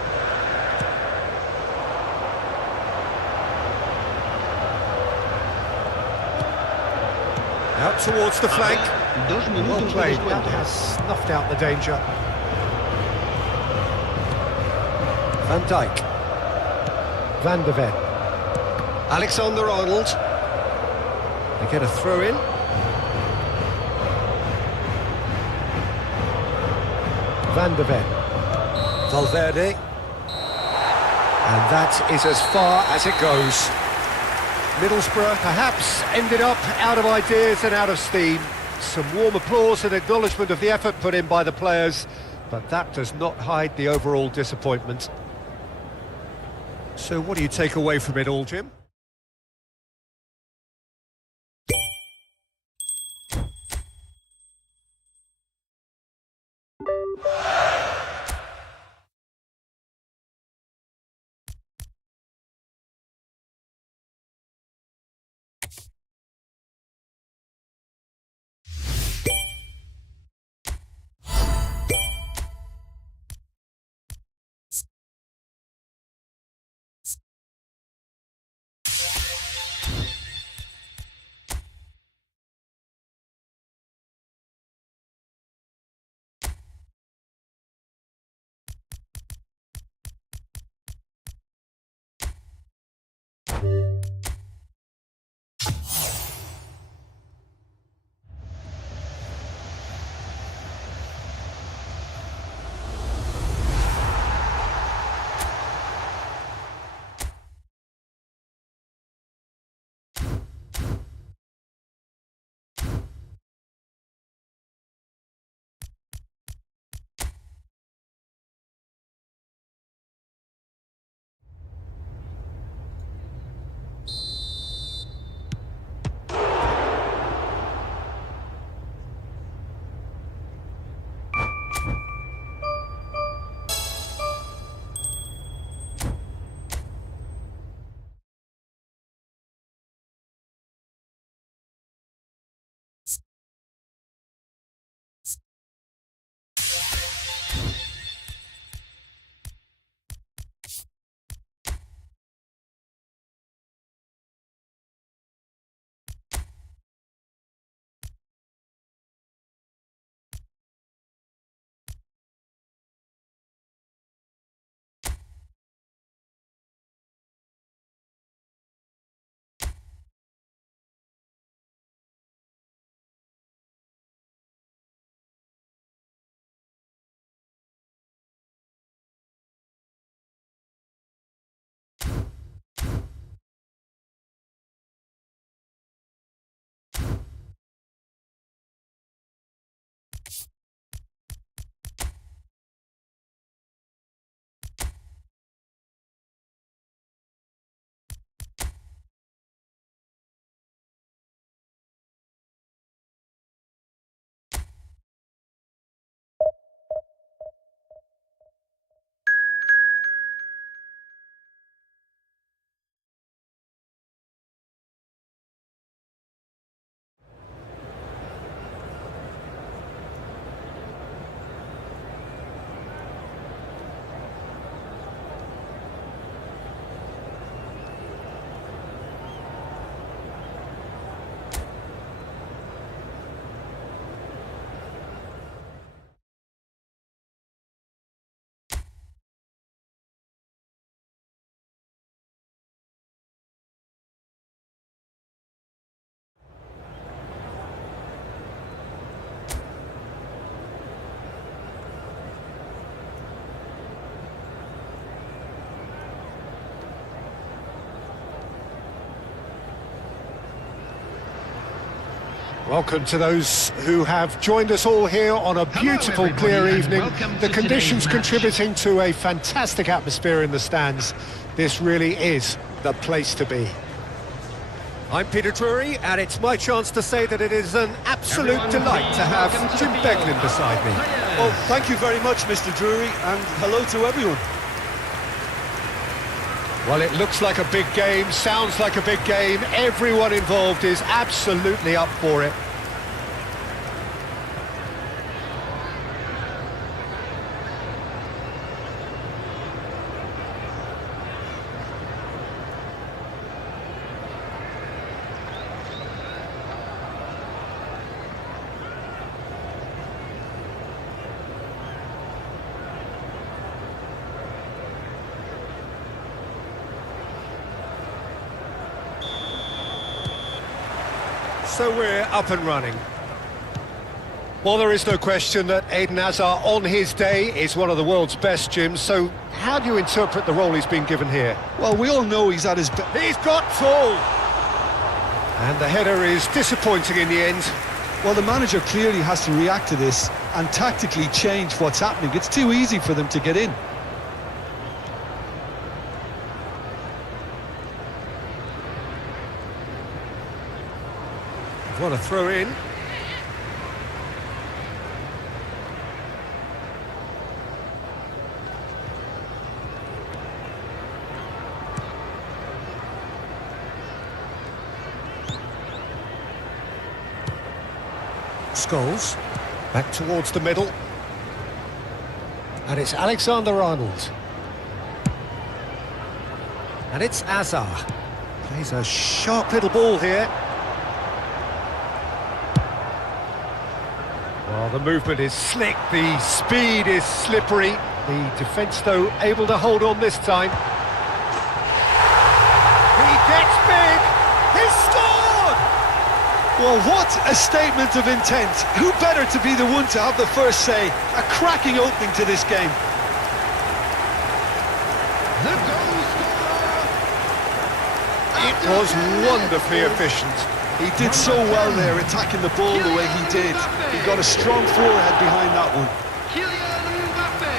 Out towards the flank. Dos Well minutos de played. That descuento. has snuffed out the danger. Van Dijk. Van der Ven. Alexander-Arnold. They get a throw in. Van der Ven. Valverde. And that is as far as it goes. Middlesbrough perhaps ended up out of ideas and out of steam. Some warm applause and acknowledgement of the effort put in by the players, but that does not hide the overall disappointment. So what do you take away from it all, Jim? Welcome to those who have joined us all here on a beautiful, everybody, clear and evening. welcome The to conditions today's match. contributing to a fantastic atmosphere in the stands. This really is the place to be. I'm Peter Drury, and it's my chance to say that it is an absolute Everyone, delight please to have welcome to Jim the field Beglin beside me. players. Well, thank you very much, Mr. Drury, and hello to everyone. Well, it looks like a big game, sounds like a big game. Everyone involved is absolutely up for it. So we're up and running. Well, there is no question that Eden Hazard on his day is one of the world's best, Jim. So how do you interpret the role he's been given here? Well, we all know he's at his best. He's got tall! And the header is disappointing in the end. Well, the manager clearly has to react to this and tactically change what's happening. It's too easy for them to get in. What a throw in. Scholes, back towards the middle. And it's Alexander-Arnold. And it's Hazard. Plays a sharp little ball here. Well, the movement is slick, the speed is slippery. The defence, though, able to hold on this time. He gets big! He's scored! Well, what a statement of intent. Who better to be the one to have the first say? A cracking opening to this game. The goal scorer. It was wonderfully efficient. He did so well there, attacking the ball the way he did. He got a strong forehead behind that one. Kylian Mbappe.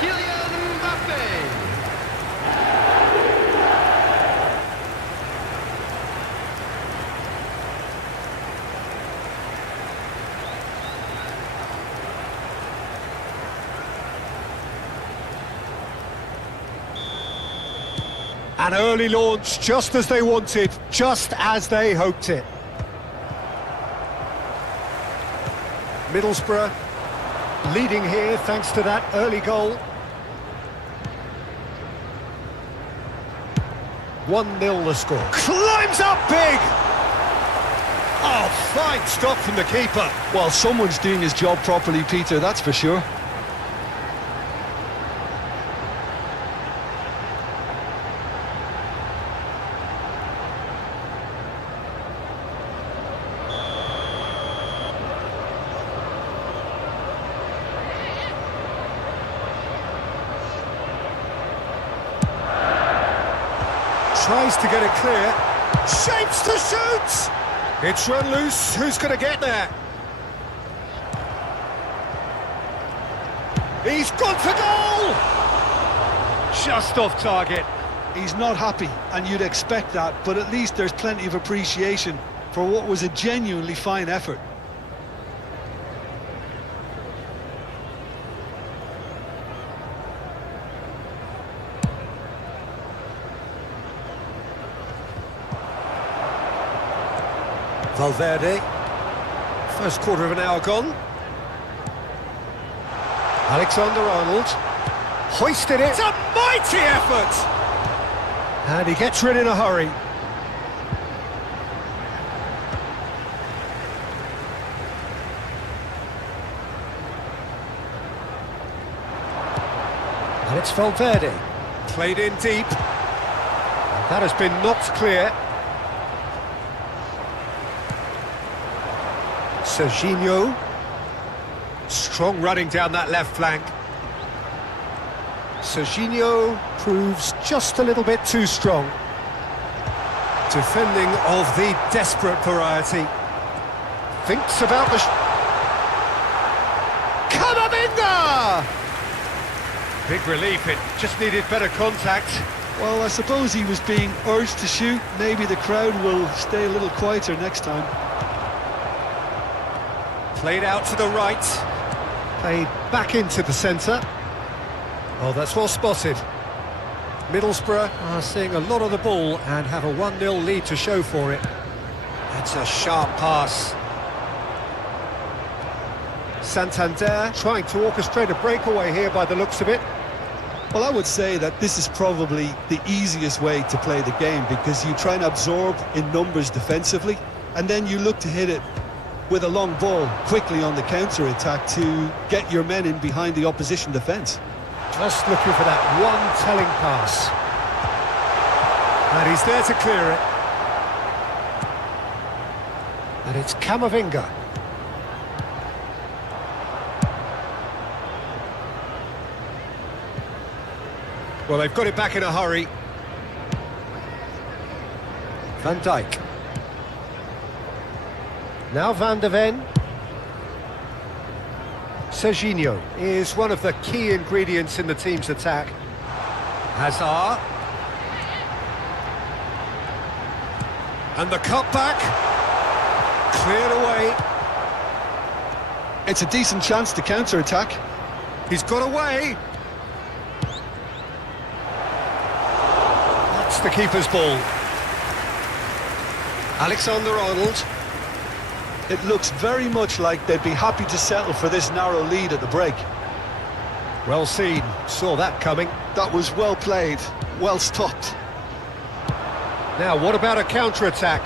Kylian Mbappe. An early launch, just as they wanted, just as they hoped it. Middlesbrough leading here thanks to that early goal. 1-0 the score. Climbs up big! Oh, fine stop from the keeper. Well, someone's doing his job properly, Peter, that's for sure. Tries to get it clear. Shapes to shoot! It's run loose. Who's going to get there? He's gone for goal! Just off target. He's not happy, and you'd expect that, but at least there's plenty of appreciation for what was a genuinely fine effort. Valverde. First quarter of an hour gone. Alexander-Arnold. Hoisted it. It's a mighty effort! And he gets rid in a hurry. And it's Valverde. Played in deep. And that has been knocked clear. Serginho. Strong running down that left flank. Serginho proves just a little bit too strong. Defending of the desperate variety. Thinks about the... Camavinga! Big relief, it just needed better contact. Well, I suppose he was being urged to shoot. Maybe the crowd will stay a little quieter next time. Played out to the right. Played back into the centre. Oh, that's well spotted. Middlesbrough are seeing a lot of the ball and have a 1-0 lead to show for it. That's a sharp pass. Santander trying to orchestrate a breakaway here by the looks of it. Well, I would say that this is probably the easiest way to play the game, because you try and absorb in numbers defensively, and then you look to hit it with a long ball quickly on the counter-attack to get your men in behind the opposition defence. Just looking for that one telling pass. And he's there to clear it. And it's Camavinga. Well, they've got it back in a hurry. Van Dijk. Now Van de Ven. Serginho is one of the key ingredients in the team's attack. Hazard. And the cutback. Cleared away. It's a decent chance to counter-attack. He's got away. That's the keeper's ball. Alexander-Arnold. It looks very much like they'd be happy to settle for this narrow lead at the break. Well seen, saw that coming. That was well played, well stopped. Now, what about a counter-attack?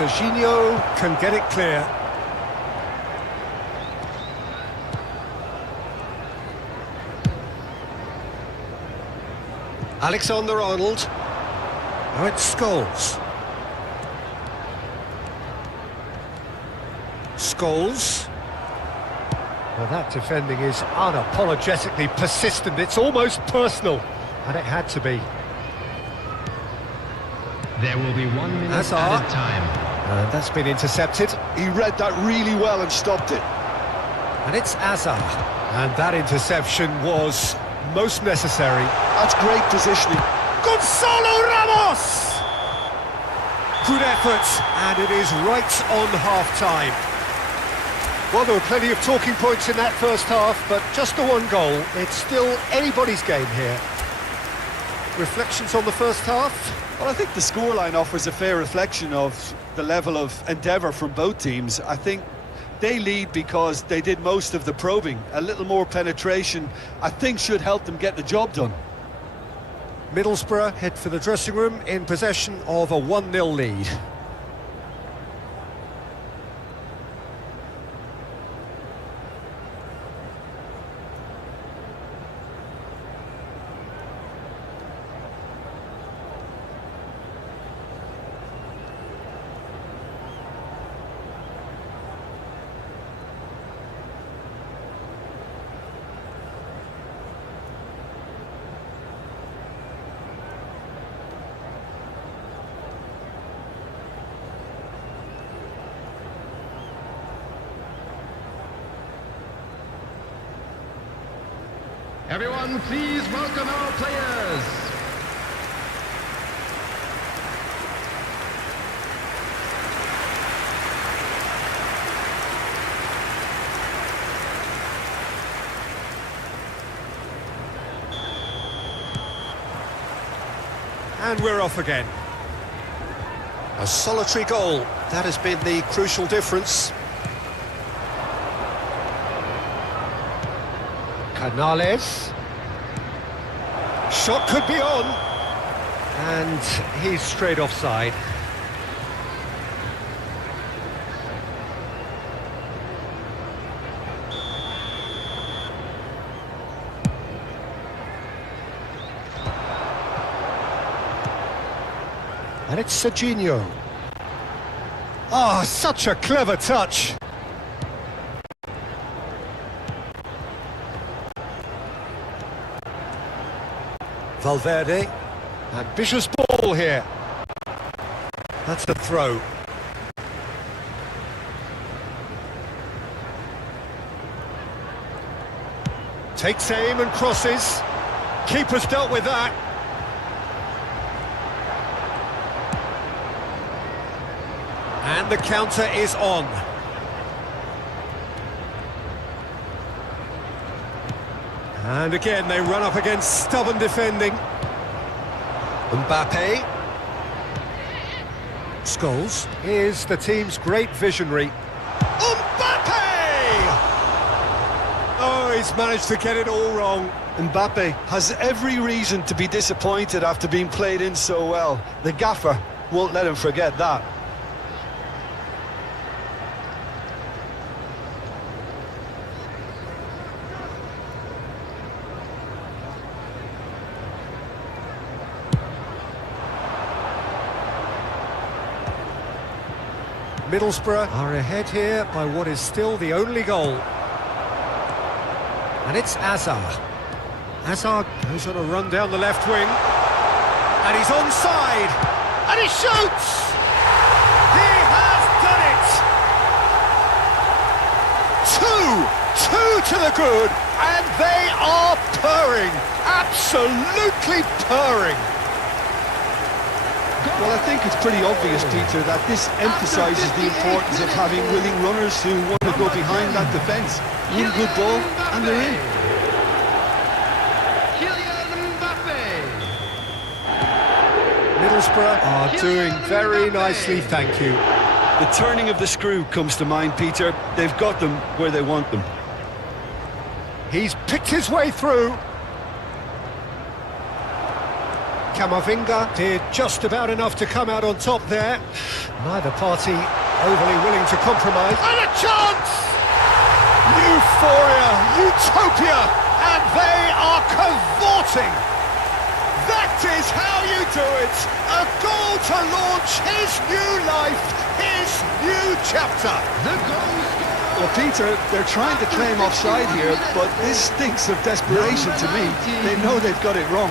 Serginho can get it clear. Alexander-Arnold. Now it's Scholes. Scholes. Well, that defending is unapologetically persistent. It's almost personal, and it had to be. There will be 1 minute Hazard. added time. That's been intercepted. He read that really well and stopped it. And it's Hazard. And that interception was most necessary. That's great positioning. Gonzalo Ramos! Good effort, and it is right on half-time. Well, there were plenty of talking points in that first half, but just the one goal. It's still anybody's game here. Reflections on the first half? Well, I think the scoreline offers a fair reflection of the level of endeavour from both teams. I think they lead because they did most of the probing. A little more penetration, I think, should help them get the job done. Middlesbrough head for the dressing room in possession of a 1-0 lead. Everyone, please welcome our players. And we're off again. A solitary goal. That has been the crucial difference. Canales. Shot could be on. And he's straight offside. And it's Serginho. Oh, such a clever touch. Valverde. Ambitious ball here. That's the throw. Takes aim and crosses. Keeper's dealt with that. And the counter is on. And again, they run up against stubborn defending. Mbappe. Scholes is the team's great visionary. Mbappe! Oh, he's managed to get it all wrong. Mbappe has every reason to be disappointed after being played in so well. The gaffer won't let him forget that. Middlesbrough are ahead here by what is still the only goal. And it's Azar. Azar goes on a run down the left wing. And he's onside. And he shoots! He has done it! Two to the good. And they are purring. Absolutely purring. Well, I think it's pretty obvious, Peter, that this emphasises the importance of having willing runners who want to go behind that defence. One good ball, and they're in. Middlesbrough are doing very nicely, thank you. The turning of the screw comes to mind, Peter. They've got them where they want them. He's picked his way through. Camavinga did just about enough to come out on top there. Neither party overly willing to compromise. And a chance! Euphoria, utopia, and they are cavorting. That is how you do it. A goal to launch his new life, his new chapter. The goal scorer. Well, Peter, they're trying to claim offside here, but this stinks of desperation to me. They know they've got it wrong.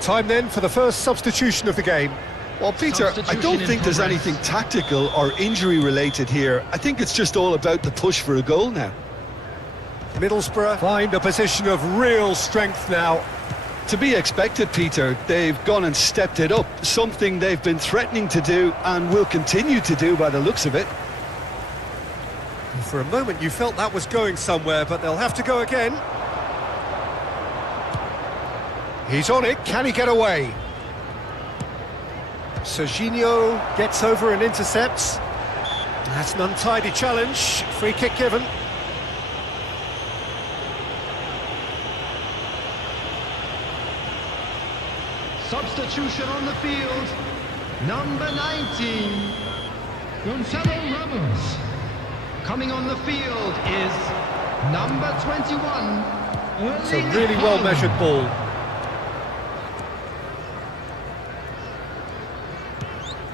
Time then for the first substitution of the game. Well, Peter, I don't think there's anything tactical or injury related here. I think it's just all about the push for a goal now. Middlesbrough find a position of real strength now. To be expected, Peter. They've gone and stepped it up, something they've been threatening to do and will continue to do by the looks of it. For a moment you felt that was going somewhere, but they'll have to go again. He's on it, can he get away? Serginho gets over and intercepts. That's an untidy challenge, free kick given. Substitution on the field. Number 19, Gonzalo Ramos. Coming on the field is number 21. It's a really well-measured ball.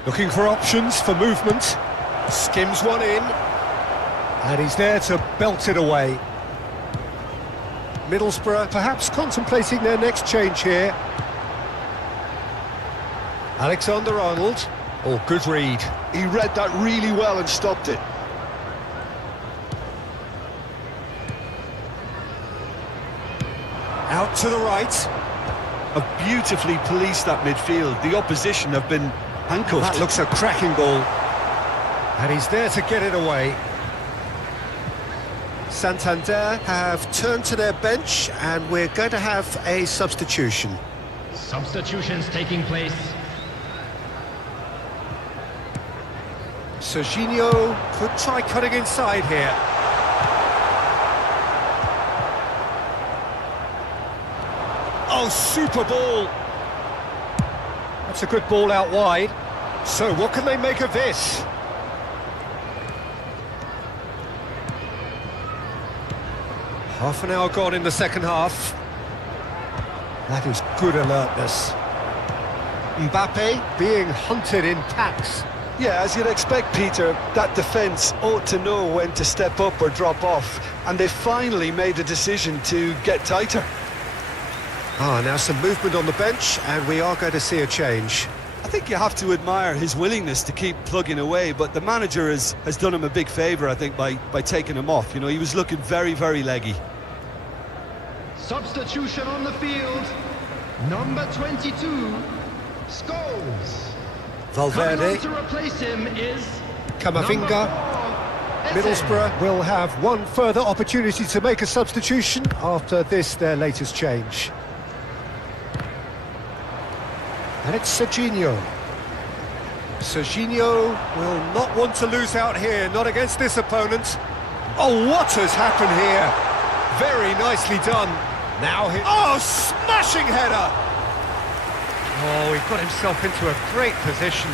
Looking for options for movement. Skims one in. And he's there to belt it away. Middlesbrough perhaps contemplating their next change here. Alexander-Arnold. Oh, good read. He read that really well and stopped it. Out to the right. Have beautifully policed that midfield. The opposition have been handcuffed. That looks a cracking ball. And he's there to get it away. Santander have turned to their bench and we're going to have a substitution. Substitutions taking place. Serginho could try cutting inside here. Oh, super ball! That's a good ball out wide. So what can they make of this? Half an hour gone in the second half. That is good alertness. Mbappe being hunted in packs. Yeah, as you'd expect, Peter, that defence ought to know when to step up or drop off, and they finally made a decision to get tighter. Now some movement on the bench, and we are going to see a change. I think you have to admire his willingness to keep plugging away, but the manager has done him a big favour, I think, by taking him off. You know, he was looking very, very leggy. Substitution on the field. Number 22, Scholes. Coming Valverde, on to replace him is Camavinga. Middlesbrough will have one further opportunity to make a substitution after this, their latest change. And it's Serginho. Serginho will not want to lose out here, not against this opponent. Oh, what has happened here? Very nicely done. Now he... Oh, smashing header! Oh, he got himself into a great position.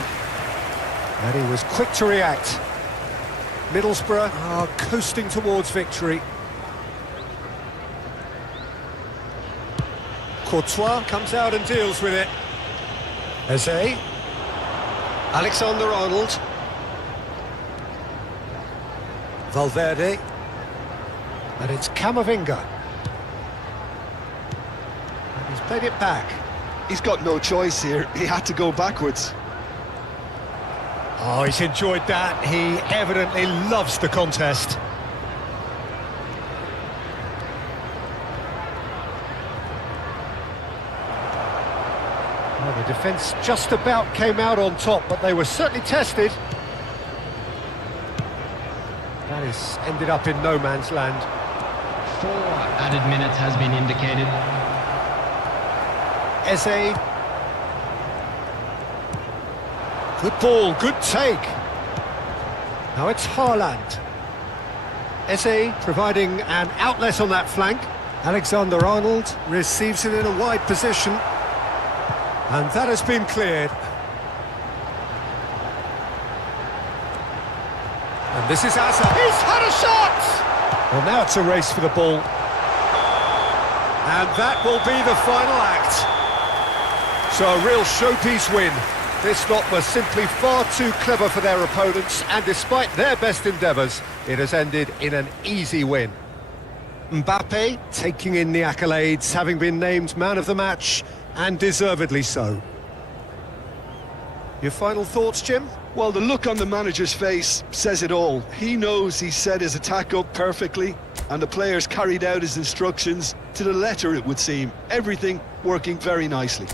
And he was quick to react. Middlesbrough are coasting towards victory. Courtois comes out and deals with it. Eze. Alexander-Arnold. Valverde. And it's Camavinga. And he's played it back. He's got no choice here. He had to go backwards. Oh, he's enjoyed that. He evidently loves the contest. Well, the defence just about came out on top, but they were certainly tested. That is ended up in no man's land. 4 added minutes has been indicated. Eze. Good ball, good take. Now it's Haaland. Eze providing an outlet on that flank. Alexander-Arnold receives it in a wide position. And that has been cleared. And this is Asa. He's had a shot! Well, now it's a race for the ball. And that will be the final act. So a real showpiece win. This lot was simply far too clever for their opponents, and despite their best endeavours, it has ended in an easy win. Mbappe taking in the accolades, having been named man of the match, and deservedly so. Your final thoughts, Jim? Well, the look on the manager's face says it all. He knows he set his attack up perfectly, and the players carried out his instructions to the letter, it would seem. Everything working very nicely.